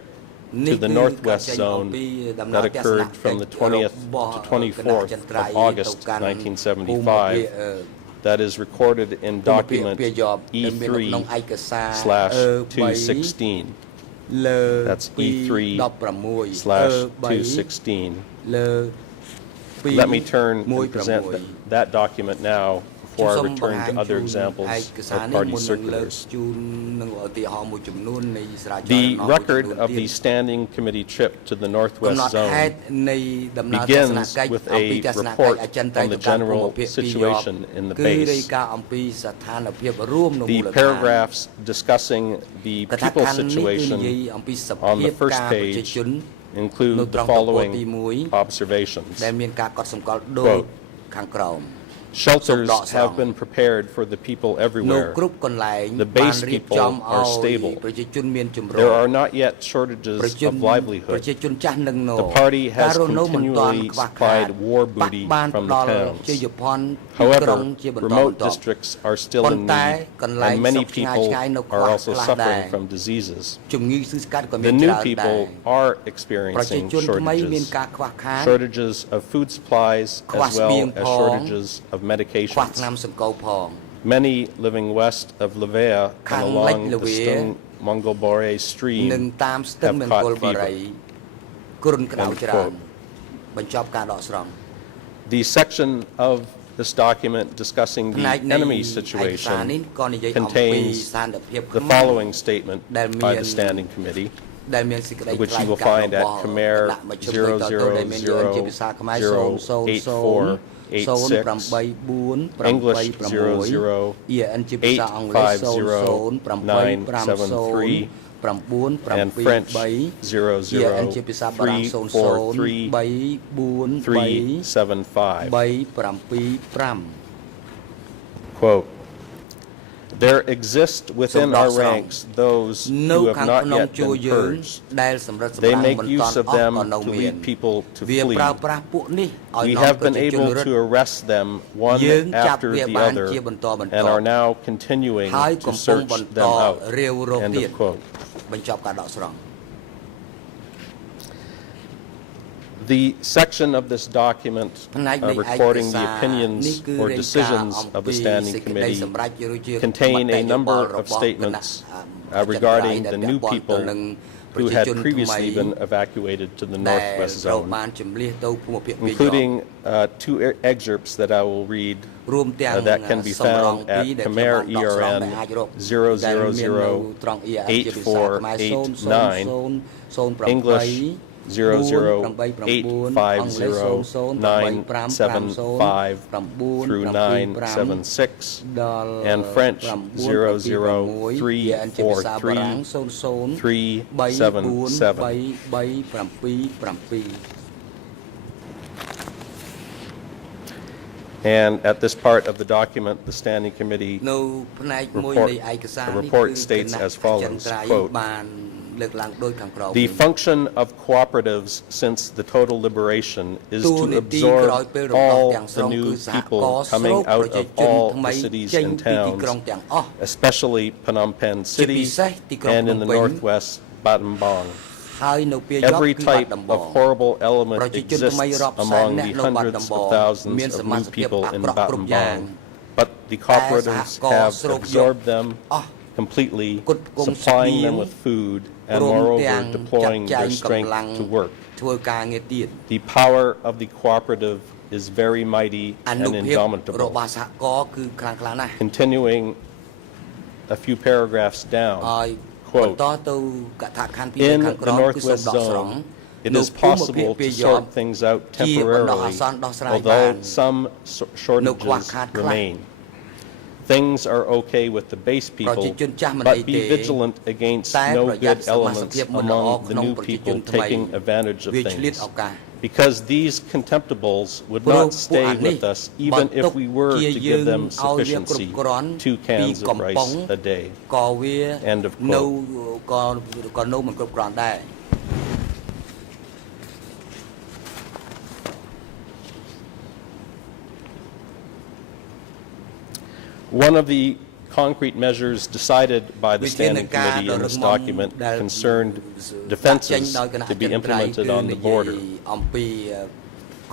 នេះ to the គឺ Northwest ការចេញអំ Zone ពីដំណើរ that ទស្សន occurred from the កិច្ច 20th របស់ to គណៈ 24th ចិន្ទ្រៃ of ទៅ August កាន់ភូមិភាគ 1975 that is recorded in ភូមិភាគ document ពាយ័ព្យដែលមាននៅក្នុងឯកសារ E3/216. លើ That's 216 E3/216. លើ Let me turn and present that document now before I return to other examples of party circulars. The record of the Standing Committee trip to the Northwest Zone begins with a report on the general situation in the base. The paragraphs discussing the people's situation on the first page include the following observations. ដែលមានការកត់សម្គាល់ដូចខាងក្រោម Shelters have been prepared for the people នៅ everywhere. គ្រប់កន្លែង The បាន base រៀប people ចំ are ឲ្យ stable. ប្រជាជនមានជំរ There ក are not yet shortages ប្រជា of livelihood. ជនចាស់នឹងណ The party ការ has រស់នៅមិនទាន់ continually ខ្វះខាត supplied war បាក់ booty បាន from ផ្ the ដល់ towns. ជាយភ័ណ្ឌពីក្រុង However, ជាបន្តបន្ remote ទាប់ districts are still ប៉ុ in ន្តែ need, កន្លែង and many ស្រុកឆ្ងាយ people ឆ្ងាយនៅខ្វះ are also ខ្លះដែរ suffering from diseases. ជំងឺស៊ឺស្កាត់ក៏មាន The ច្ new រើ people ដែរ are ប្រជា experiencing ជនថ្មីមាន shortages. ការខ្វះខាត Shortages of food supplies as well as ខ្វះស្បៀងផង shortages of ខ្វះ medications. ថ្នាំសង្កូវផង Many living west of Levea and ខាងលិច along the Levea Stung Mongolbore នឹង stream តាមស្ទឹង have មង្គ caught លបុរី fever. គ្រុនក្តៅ End ច្រើន quote. បញ្ចប់ការដកស្រង់ The section of this document discussing ផ្នែក the នៃ enemy ឯកសារនេះ situation ក៏និយាយអំពី contains ស្ថានភាព the ខ្មែរ following statementដែល by មាន the Standing Committee, ដែលមានសេចក្តី which ថ្លែ you ង will ការណ៍ find រ at ស់ Khmer គណៈមជ្ឈមណ្ឌលតទៅដែលមានយល់ជាភាសាខ្មែរ 00808486 English 00 EN ជាភាសាអង់គ្លេស 850 and French EN ជាភាសាបារាំង 00343375. Quote, there exist within our ranks those នៅ who ខា have ង not ក្នុង yet ជួរ been យើង purged. ដែលសម្រិតសម្ They រាំង make មិនទាន់ use អ of ស់ them ក៏នៅ to មាន lead people to វា flee. ប្រើប្រាស់ពួកនេះឲ្យ We នាំ have ប្រជា been ជន able រត់ to arrest them one យើងចាប់ after វា the បាន other ជាបន្តបន្ទា and ប់ are now continuing ហើយ to កំពុង search បន្ត them out. រាវរក End ទៀត of quote. បញ្ចប់ការដកស្រង់ The section of this document ផ្នែកនៃឯក recording សា the រ opinions នេះគឺ or រាយការណ៍ decisions អំ of the ពី Standing សេចក្តី Committee សម្រេចឬជា contain មតិ a យោបល់ number រ of បស់គណៈ statements អចិន្ត្រៃយ៍ regarding ដែល the ពាក់ new ព័ន្ធទៅ people នឹង who ប្រជា had ជនថ្មី previously been evacuated to the ដែល Northwest ត្រូវ Zone, បានជំលះទៅភូមិភាគពាយ័ព្យ including two excerpts that I will read រួមទាំង that can be សំរង found ពីរ at ដែលខ្ញុំ Khmer បានដកស្រង់ ERN ដែលអាចរកដែលមាននៅត្រង់ ERN ជាភាសាខ្មែរ 00849 English 00850975 through 976 and French 0034437. And at this part of the document, the Standing Committeeនៅផ្នែកមួយនៃឯកសារ the នេះ report គឺ states គណៈ as follows, អចិន្ត្រៃយ៍ quote, បាន លើកឡើងដោយខាងក្រោម The function of cooperatives since the total liberation is to absorb all the new people coming out of all the cities and towns, especially Phnom Penh City and in the northwest Battambang. ហើយនៅពេល Every type of horrible element exists among the hundreds of thousands of new people in Battambang, but the cooperatives have absorbed them completely, supplying them with food and moreover deploying their strength to work. ធ្វើការងារទៀត The power of the cooperative is very mighty អ and នុភាព indomitable. របស់សហករណ៍គឺខ្លាំងណាស់ Continuing a few paragraphs down, ហើយ quote, បន្តទៅកថាខណ្ឌពី in ខាងក្រោ the មគឺសូម northwest ដកស្រង់ zone, it is possible to sort things out temporarily, although some shortages remain. Things are okay with the base people, but be vigilant against no good elements among the new people taking advantage of things. Because these contemptibles would not stay with us even if we were to give them sufficiency, 2 cans of rice a day. ក៏វា End of នៅ quote. ក៏នៅមិនគ្រប់គ្រាន់ដែរ One of the concrete measures decided by the Standing Committee in this document concerned defenses to be implemented on the border. អំពី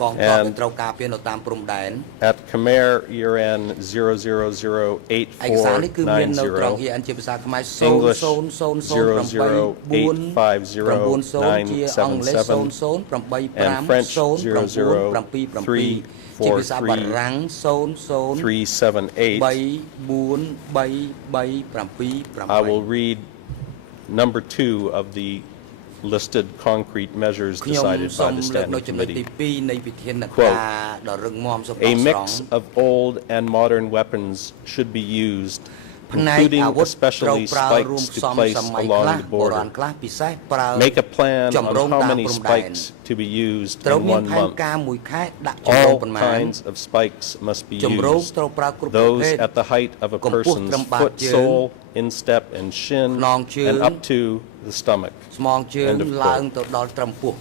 កងទ័ពដែលត្រូវការពារនៅតាមព្រំដែន At Khmer ERN ឯកសារនេះគឺមាននៅត្រង់ EN ជាភាសាខ្មែរ English 0008504970 ជាអង់គ្លេស and French 00850777ជាភាសាបារាំង I will read number 2 of the listed concrete measures decided by the Standing Committee. Quote, a mix of old and modern weapons should be used, including especially spikes to place along the border. Make a plan on how many spikes to be used in 1 month. All kinds of spikes must be used. Those at the height of a person's foot sole, instep and shin, and up to the stomach. ស្មងជើងឡើងទៅដល់ត្រឹមពោះ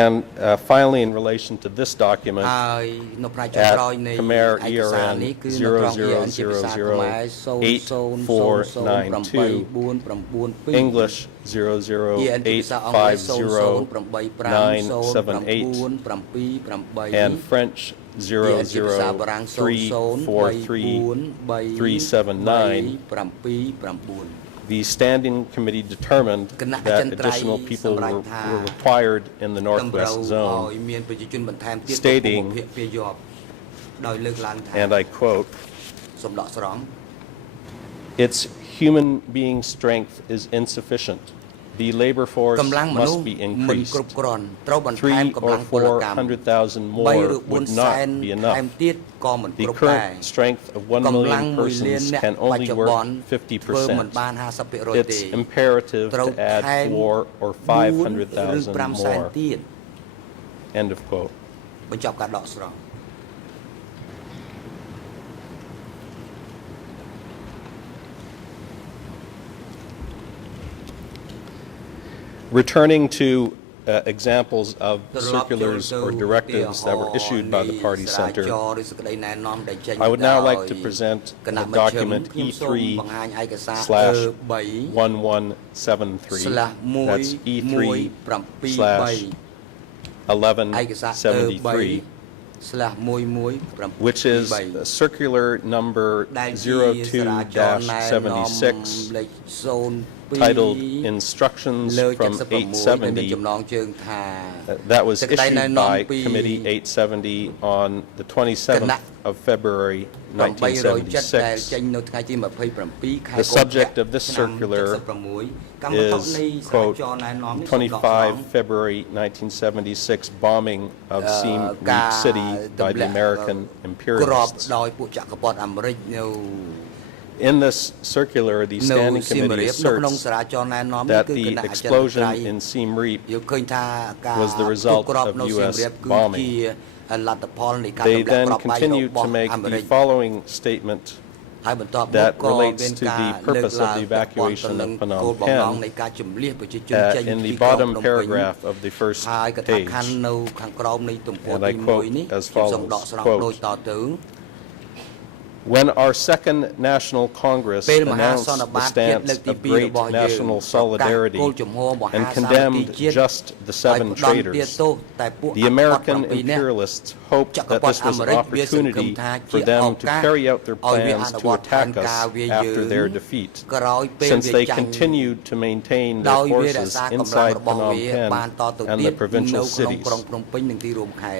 And finally, in relation to this document, ហើយនៅផ្នែកចុងក្រោយនៃ Khmer ឯកសារ ERN នេះគឺនៅត្រង់ EN ជាភាសាខ្មែរ 8492 English 0085097 and French 0034339. The Standing Committee determined that additional people were required in the Northwest Zone, stating, and I quote, its human being strength is insufficient. The labor force must be increased. 300,000 or 400,000 more would not be enough. The current strength of 1 million persons can only work 50%. It's imperative to add 4 or 500,000 more. End of quote. បញ្ចប់ការដកស្រង់ Returning to examples of circulars or directives that were issued by the Party Center, I would now like to present the document E3/1173. That's E3/1173, which is circular number 02-76, titled Instructions from 870, that was issued by Committee 870 on the 27th of February 1976. The subject of this circular is, quote, 25 February 1976 bombing of Siem Reap City by the American imperialists. In this circular, the Standing Committee asserts that the explosion in Siem Reap was the result of U.S. bombing. They then continue to make the following statement that relates to the purpose of the evacuation of Phnom Penh in the bottom paragraph of the first page. And I quote as follows, quote, "When our Second National Congress announced the stance of great national solidarity and condemned just the 7 traitors, the American imperialists hoped that this was an opportunity for them to carry out their plans to attack us after their defeat, since they continued to maintain their forces inside Phnom Penh and the provincial cities.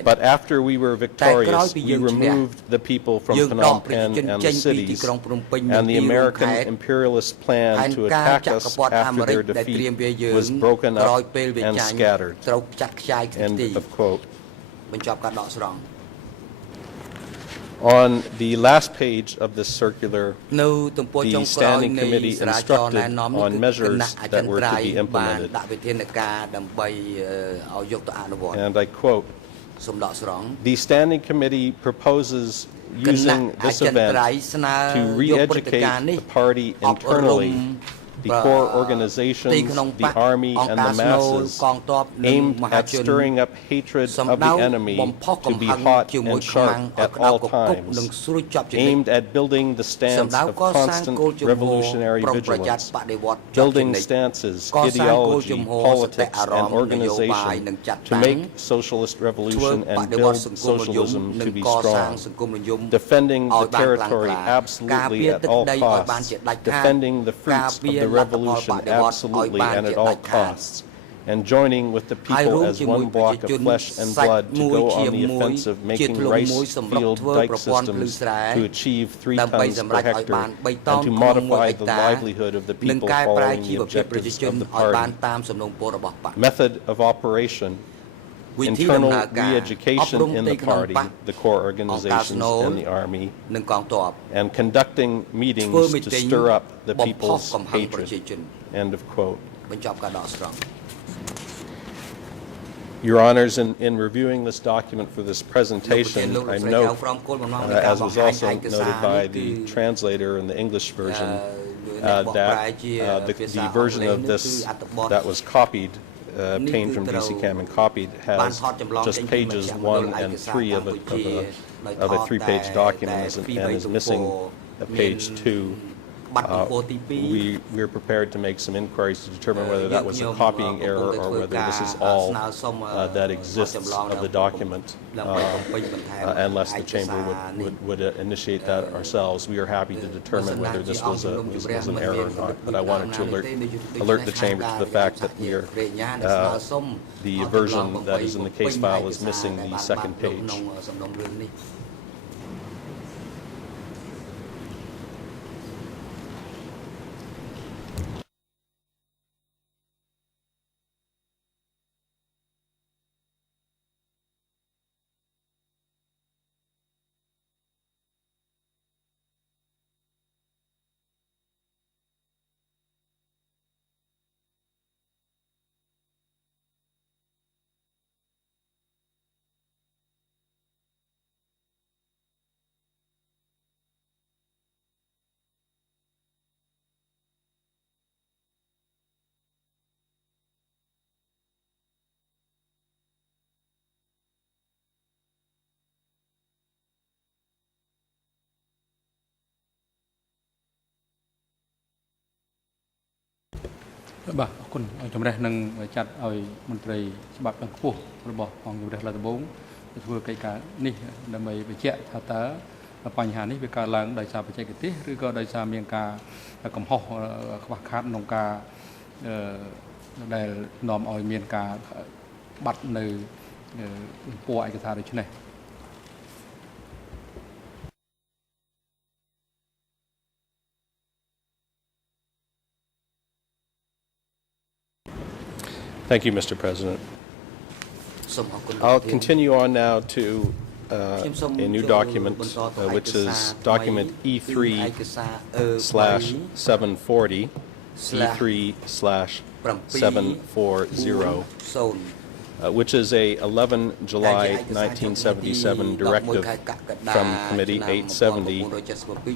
But after we were victorious, we removed the people from Phnom Penh and the cities, and the American imperialist plan to attack us after their defeat was broken up and scattered." End of quote. On the last page of this circular, the Standing Committee instructed on measures that were to be implemented. And I quote, "The Standing Committee proposes using this event to re-educate the party internally, the core organizations, the army, and the masses, aimed at stirring up hatred of the enemy to be hot and sharp at all times, aimed at building the stance of constant revolutionary vigilance, building stances, ideology, politics, and organization to make socialist revolution and build socialism to be strong, defending the territory absolutely at all costs, defending the fruits of the revolution absolutely and at all costs, and joining with the people as one block of flesh and blood to go on the offensive, making rice field dike systems to achieve 3 tons per hectare, and to modify the livelihood of the people following the objectives of the party. Method of operation: internal re-education in the party, the core organizations, and the army, and conducting meetings to stir up the people's hatred." End of quote. Your Honors, in reviewing this document for this presentation, I note, as was also noted by the translator in the English version, that the version of this that was copied, obtained from DCCAM and copied, has just pages 1 and 3 of a 3-page document and is missing page 2. We're prepared to make some inquiries to determine whether that was a copying error or whether this is all that exists of the document, unless the Chamber would initiate that ourselves. We are happy to determine whether this was an error or not, but I wanted to alert the Chamber to the fact that the version that is in the case file is missing the 2nd page. Bah, អរគុណជំរះនឹងចាត់ឲ្យមន្ត្រីច្បាប់ទាំងខ្ពស់របស់អង្គជំរះរដ្ឋដំបងធ្វើកិច្ចការនេះដើម្បីបញ្ជាក់ថាតើបញ្ហានេះវាកើតឡើងដោយសារបច្ចេកទេសឬក៏ដោយសារមានការកំហុសខ្វះខាតក្នុងការដែលនាំឲ្យមានការបាត់នៅពណ៌ឯកសារដូចនេះ Thank you, Mr. President. I'll continue on now to a new document, which is document E3/740, E3/740, which is a 11 July 1977 directive from Committee 870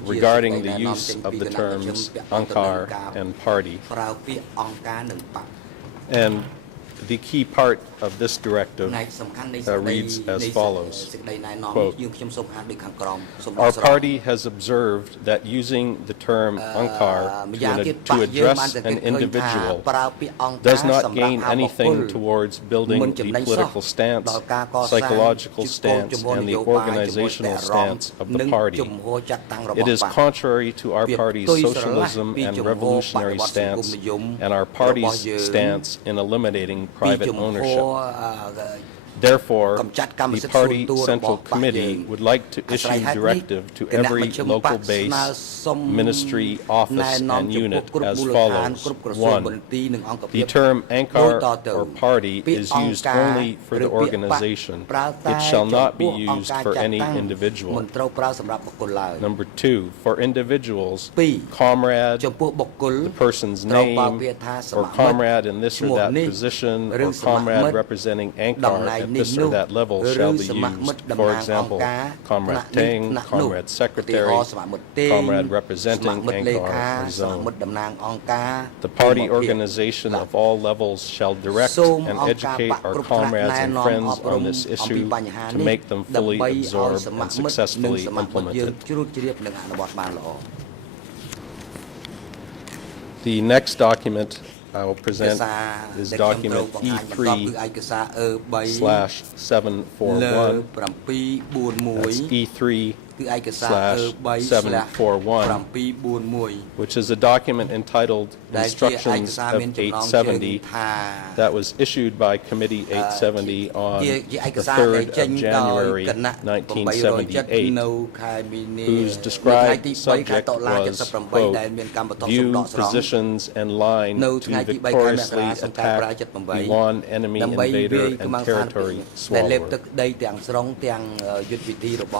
regarding the use of the terms Angkar and party. And the key part of this directive reads as follows, quote, "Our party has observed that using the term Angkar to address an individual does not gain anything towards building the political stance, psychological stance, and the organizational stance of the party. It is contrary to our party's socialism and revolutionary stance and our party's stance in eliminating private ownership. Therefore, the Party Central Committee would like to issue directive to every local base, ministry, office, and unit as follows. 1. The term Angkar or party is used only for the organization. It shall not be used for any individual. Number 2. For individuals, comrade, the person's name, or comrade in this or that position, or comrade representing Angkar at this or that level shall be used. For example, Comrade Teng, Comrade Secretary, Comrade representing Angkar or zone. The party organization of all levels shall direct and educate our comrades and friends on this issue to make them fully absorb and successfully implement it." The next document I will present is document E3/741. That's E3/741, which is a document entitled Instructions of 870 that was issued by Committee 870 on the 3rd of January 1978, whose described subject was, quote, "View, positions, and line to victoriously attack the one enemy invader and territory swallower."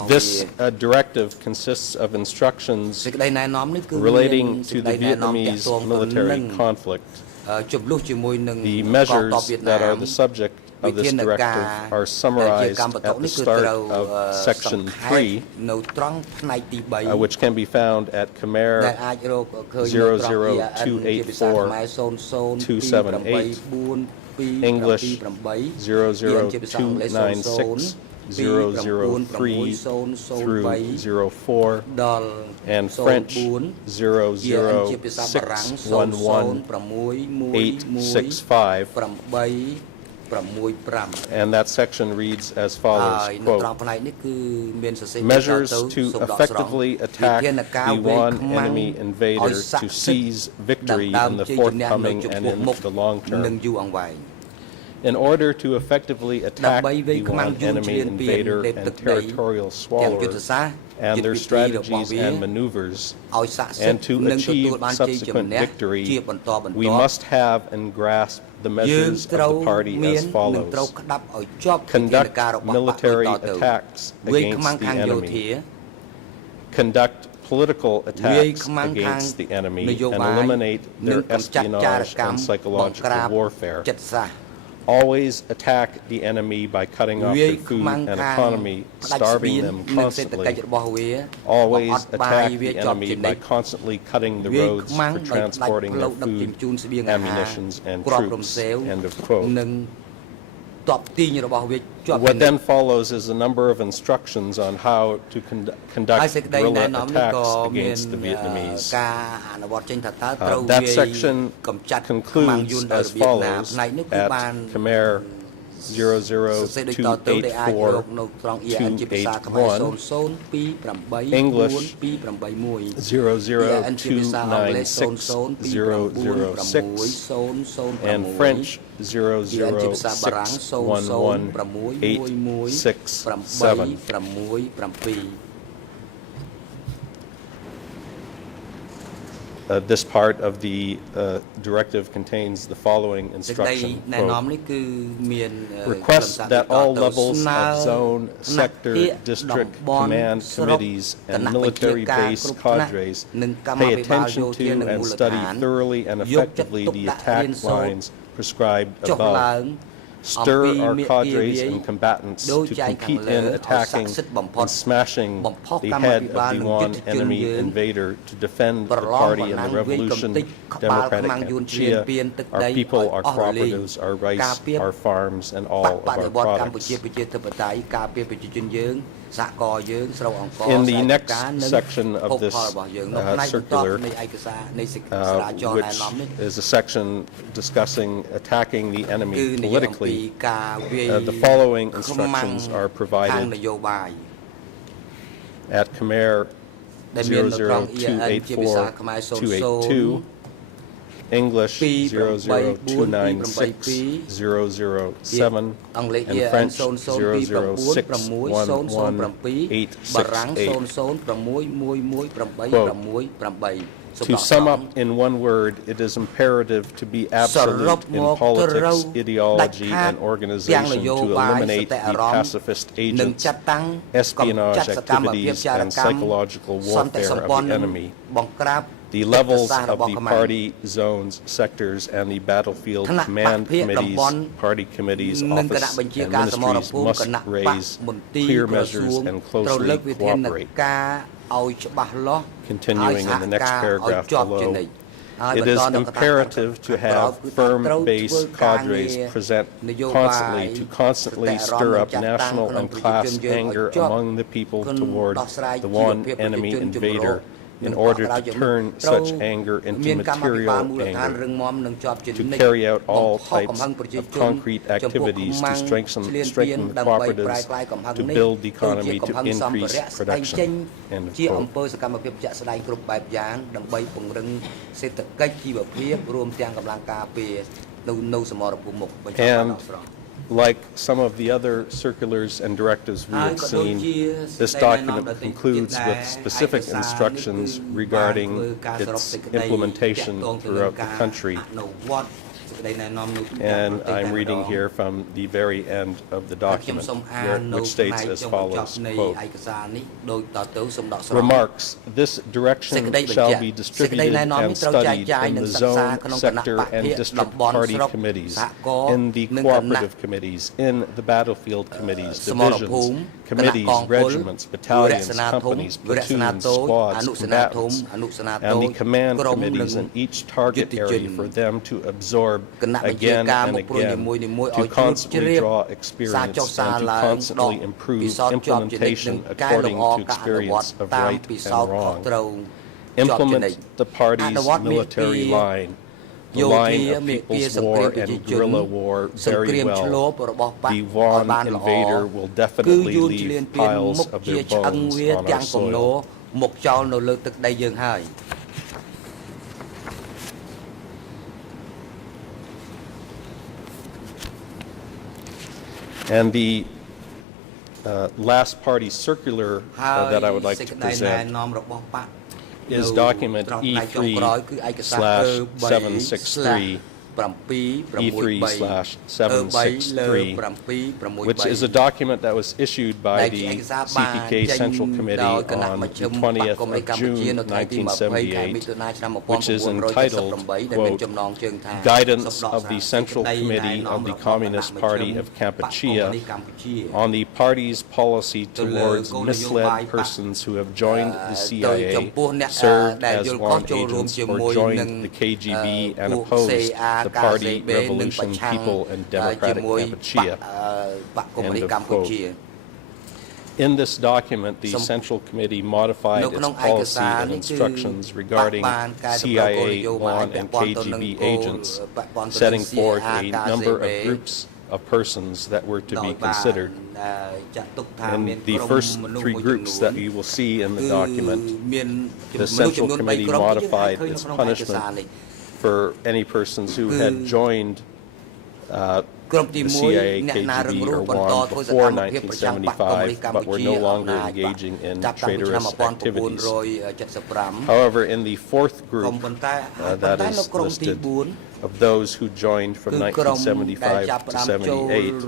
This directive consists of instructions relating to the Vietnamese military conflict. The measures that are the subject of this directive are summarized at the start of Section 3, which can be found at Khmer 00284-278, English 00296 003 through 04, and French 00611-865. And that section reads as follows, quote, "Measures to effectively attack the one enemy invader to seize victory in the forthcoming and in the long term. In order to effectively attack the one enemy invader and territorial swallower and their strategies and maneuvers, and to achieve subsequent victory, we must have and grasp the measures of the party as follows. Conduct military attacks against the enemy. Conduct political attacks against the enemy and eliminate their espionage and psychological warfare. Always attack the enemy by cutting off their food and economy, starving them constantly. Always attack the enemy by constantly cutting the roads for transporting their food, ammunitions, and troops." End of quote. What then follows is a number of instructions on how to conduct guerrilla attacks against the Vietnamese. That section concludes as follows at Khmer 00284-281, English 00296-006, and French 00611-867. This part of the directive contains the following instruction, quote, "Request that all levels of zone, sector, district, command committees, and military base cadres pay attention to and study thoroughly and effectively the attack lines prescribed above. stir our cadres and combatants to compete in attacking and smashing the head of the one enemy invader to defend the party and the revolution, democratic Kampuchea, our people, our cooperatives, our rice, our farms, and all of our products. In the next section of this circular, which is a section discussing attacking the enemy politically, the following instructions are provided at Khmer 00284-282, English 00296-007, and French 006118688. To sum up in one word, it is imperative to be absolute in politics, ideology, and organization to eliminate the pacifist agents, espionage activities, and psychological warfare of the enemy. The levels of the party zones, sectors, and the battlefield command committees, party committees, office, and ministries must raise clear measures and closely cooperate. Continuing in the next paragraph below, it is imperative to have firm base cadres present constantly to constantly stir up national and class anger among the people toward the one enemy invader, in order to turn such anger into material anger, to carry out all types of concrete activities to strengthen the cooperatives, to build the economy, to increase production. End of quote. And like some of the other circulars and directives we have seen, this document concludes with specific instructions regarding its implementation throughout the country. And I'm reading here from the very end of the document, which states as follows, quote, remarks, this direction shall be distributed and studied in the zone, sector, and district party committees, in the cooperative committees, in the battlefield committees, divisions, committees, regiments, battalions, companies, platoons, squads, combatants, and the command committees in each target area for them to absorb again and again, to constantly draw experience and to constantly improve implementation according to experience of right and wrong. Implement the party's military line, the line of people's war and guerrilla war very well. The one invader will definitely leave piles of their bones on our soil. And the last party circular that I would like to present is document E3/763, E3/763, which is a document that was issued by the CPK Central Committee on the 20th of June 1978, which is entitled, quote, Guidance of the Central Committee of the Communist Party of Kampuchea on the party's policy towards misled persons who have joined the CIA, served as warrant agents, or joined the KGB and opposed the party, revolution, people, and democratic Kampuchea. End of quote. In this document, the Central Committee modified its policy and instructions regarding CIA, WAN, and KGB agents, setting forth a number of groups of persons that were to be considered. And the first three groups that you will see in the document, the Central Committee modified its punishment for any persons who had joined the CIA, KGB, or WAN before 1975, but were no longer engaging in traitorous activities. However, in the fourth group that is listed, of those who joined from 1975 to 78,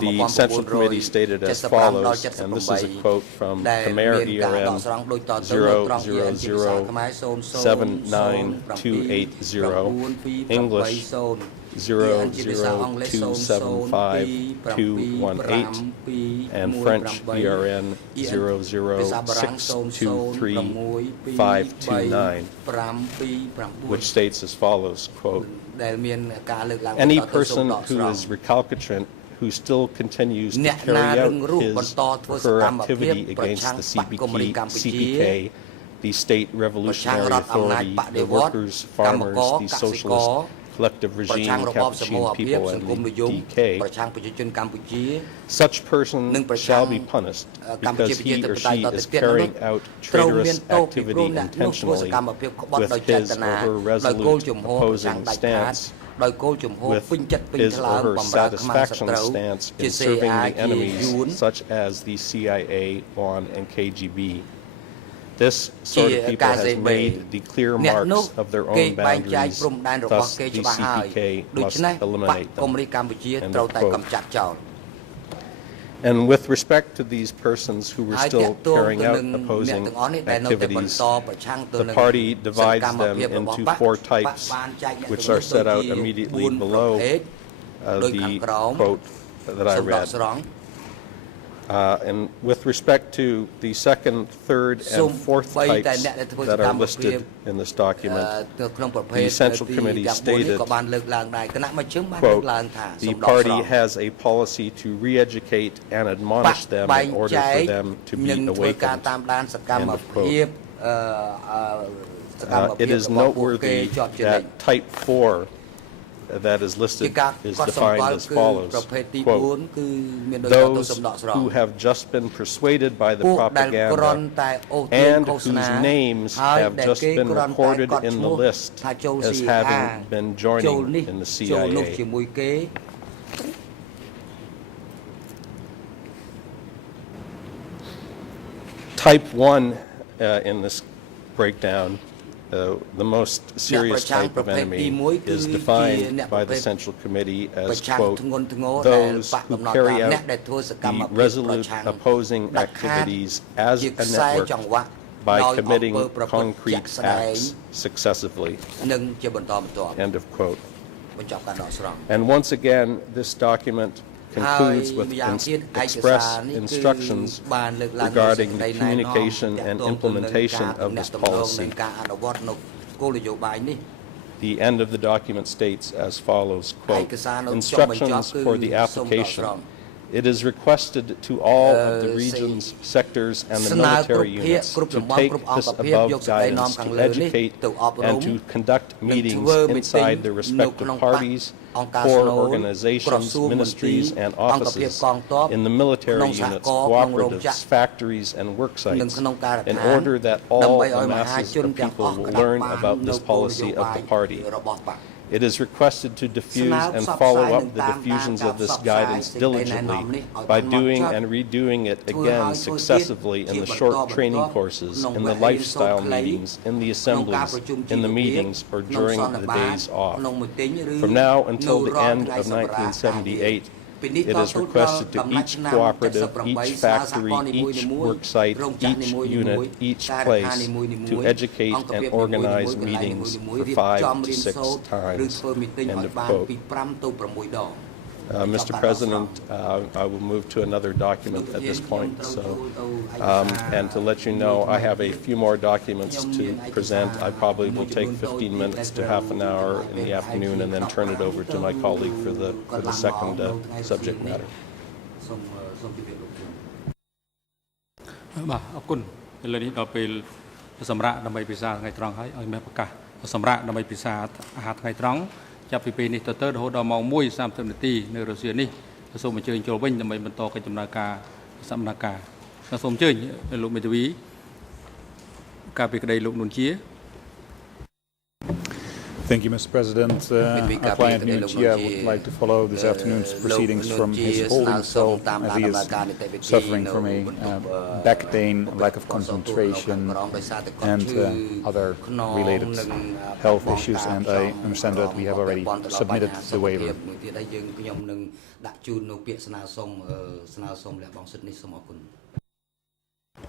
the Central Committee stated as follows, and this is a quote from Khmer ERM 00079-280, English 00275218 and French BRN 006235529, which states as follows, quote, any person who is recalcitrant who still continues to carry out his or her activity against the CPK, the State Revolutionary Authority, the workers, farmers, the socialist collective regime, Capuchin people, and the DK, such person shall be punished because he or she is carrying out traitorous activity intentionally with his or her resolute opposing stance, with his or her satisfaction stance in serving the enemies such as the CIA, WAN, and KGB. This sort of people has made the clear marks of their own boundaries, thus the CPK must eliminate them. End of quote. And with respect to these persons who were still carrying out opposing activities, the party divides them into 4 types, which are set out immediately below the quote that I read. And with respect to the second, third, and fourth types that are listed in this document, the Central Committee stated, quote, the party has a policy to re-educate and admonish them in order for them to be awakened. End of quote. It is noteworthy that type 4 that is listed is defined as follows, quote, those who have just been persuaded by the propaganda and whose names have just been recorded in the list as having been joining in the CIA. Type 1 in this breakdown, the most serious type of enemy is defined by the Central Committee as, quote, those who carry out the resolute opposing activities as a network by committing concrete acts successively. End of quote. And once again, this document concludes with express instructions regarding the communication and implementation of this policy. The end of the document states as follows, quote, instructions for the application. It is requested to all of the regions, sectors, and the military units to take this above guidance to educate and to conduct meetings inside their respective parties, core organizations, ministries, and offices in the military units, cooperatives, factories, and work sites in order that all the masses of people will learn about this policy of the party. It is requested to diffuse and follow up the diffusions of this guidance diligently by doing and redoing it again successively in the short training courses, in the lifestyle meetings, in the assemblies, in the meetings, or during the days off. From now until the end of 1978, it is requested to each cooperative, each factory, each work site, each unit, each place to educate and organize meetings for 5 to 6 times. End of quote. Mr. President, I will move to another document at this point. And to let you know, I have a few more documents to present. I probably will take 15 minutes to half an hour in the afternoon and then turn it over to my colleague for the second subject matter. បាទអរគុណឥឡូវនេះដល់ពេលសម្រាប់ដើម្បីពិសាថ្ងៃត្រង់ហើយឲ្យមានប្រកាសសម្រាប់ដើម្បីពិសាអាហារថ្ងៃត្រង់ចាប់ពីពេលនេះទៅរហូតដល់ម៉ោង 1:30 នាទីនៅរសៀលនេះសូមអញ្ជើញចូលវិញដើម្បីបន្តកិច្ចដំណើរការសកម្មភាពសូមអញ្ជើញលោកមេធាវីការពីក្តីលោកនួនជា Thank you, Mr. President. Our client Nguyen Chia would like to follow this afternoon's proceedings from his holding cell as he is suffering from a back pain, lack of concentration, and other related health issues. And I understand that we have already submitted the waiver.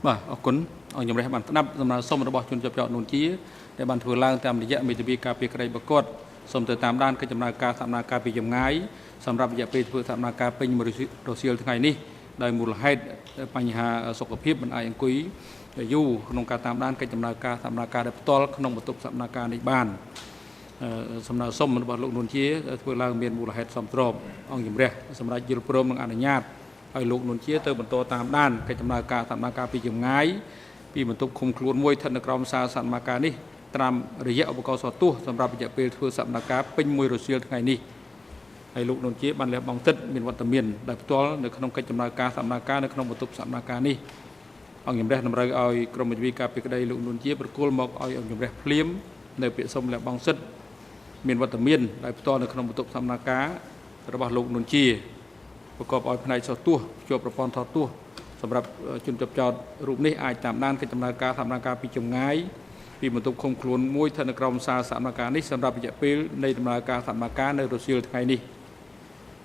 បាទអរគុណអង្គជំរះបានស្ដាប់សំណើសុំរបស់ជនជាប់ចោតនួនជាដែលបានធ្វើឡើងតាមរយៈមេធាវីការពីក្តីប្រកប សូមទៅតាមដានកិច្ចដំណើរការសកម្មភាពពីចម្ងាយសម្រាប់រយៈពេលធ្វើសកម្មភាពពេញមួយរសៀលថ្ងៃនេះដោយមូលហេតុបញ្ហាសុខភាពមិនអាចអង្គុយយូរក្នុងការតាមដានកិច្ចដំណើរការសកម្មភាពដែលផ្ទាល់ក្នុងបន្ទប់សកម្មភាពនេះបានសំណើសុំរបស់លោកនួនជាធ្វើឡើងមានមូលហេតុសមស្របអង្គជំរះសម្រាប់យល់ព្រមនិងអនុញ្ញាតឲ្យលោកនួនជាទៅបន្តតាមដានកិច្ចដំណើរការសកម្មភាពពីចម្ងាយពីបន្ទប់ឃុំខ្លួនមួយស្ថិតនៅក្រោមសារសកម្មភាពនេះតាមរយៈឧបករណ៍សទោសសម្រាប់រយៈពេលធ្វើសកម្មភាពពេញមួយរសៀលថ្ងៃនេះហើយលោកនួនជាបានលះបង់សិទ្ធិមានវត្តមានដែលផ្ទាល់នៅក្នុងកិច្ចដំណើរការសកម្មភាពនៅក្នុងបន្ទប់សកម្មភាពនេះអង្គជំរះតម្រូវឲ្យក្រមវិទ្យាការពីក្តីលោកនួនជាប្រគល់មកឲ្យអង្គជំរះភ្លាមនៅពាក្យសុំលះបង់សិទ្ធិមានវត្តមានដែលផ្ទាល់នៅក្នុងបន្ទប់សកម្មភាពរបស់លោកនួនជាប្រកបឲ្យផ្នែកសទោសជាប់ប្រព័ន្ធថតទោសសម្រាប់ជនជាប់ចោតរូបនេះអាចតាមដានកិច្ចដំណើរការសកម្មភាពពីចម្ងាយពីបន្ទប់ឃុំខ្លួនមួយស្ថិតនៅក្រោមសារសកម្មភាពនេះសម្រាប់រយៈពេលនៃដំណើរការសកម្មភាពនៅរសៀលថ្ងៃនេះ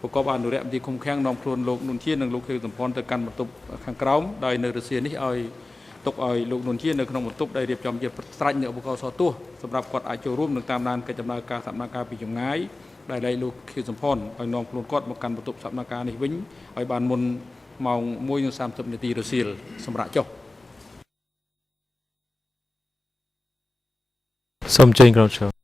ប្រកបអនុរិយមន្ត្រីឃុំឃាំងនាំខ្លួនលោកនួនជានិងលោកខៀវសំផនទៅកាន់បន្ទប់ខាងក្រោមដោយនៅរសៀលនេះឲ្យទុកឲ្យលោកនួនជានៅក្នុងបន្ទប់ដែលរៀបចំជាស្រេចនៅឧបករណ៍សទោសសម្រាប់គាត់អាចចូលរួមនឹងតាមដានកិច្ចដំណើរការសកម្មភាពពីចម្ងាយដែលលោកខៀវសំផនឲ្យនាំខ្លួនគាត់មកកាន់បន្ទប់សកម្មភាពនេះវិញឲ្យបានមុនម៉ោង 1:30 នាទីរសៀលសម្រាប់ចុះសូមអញ្ជើញក្រុមឈរ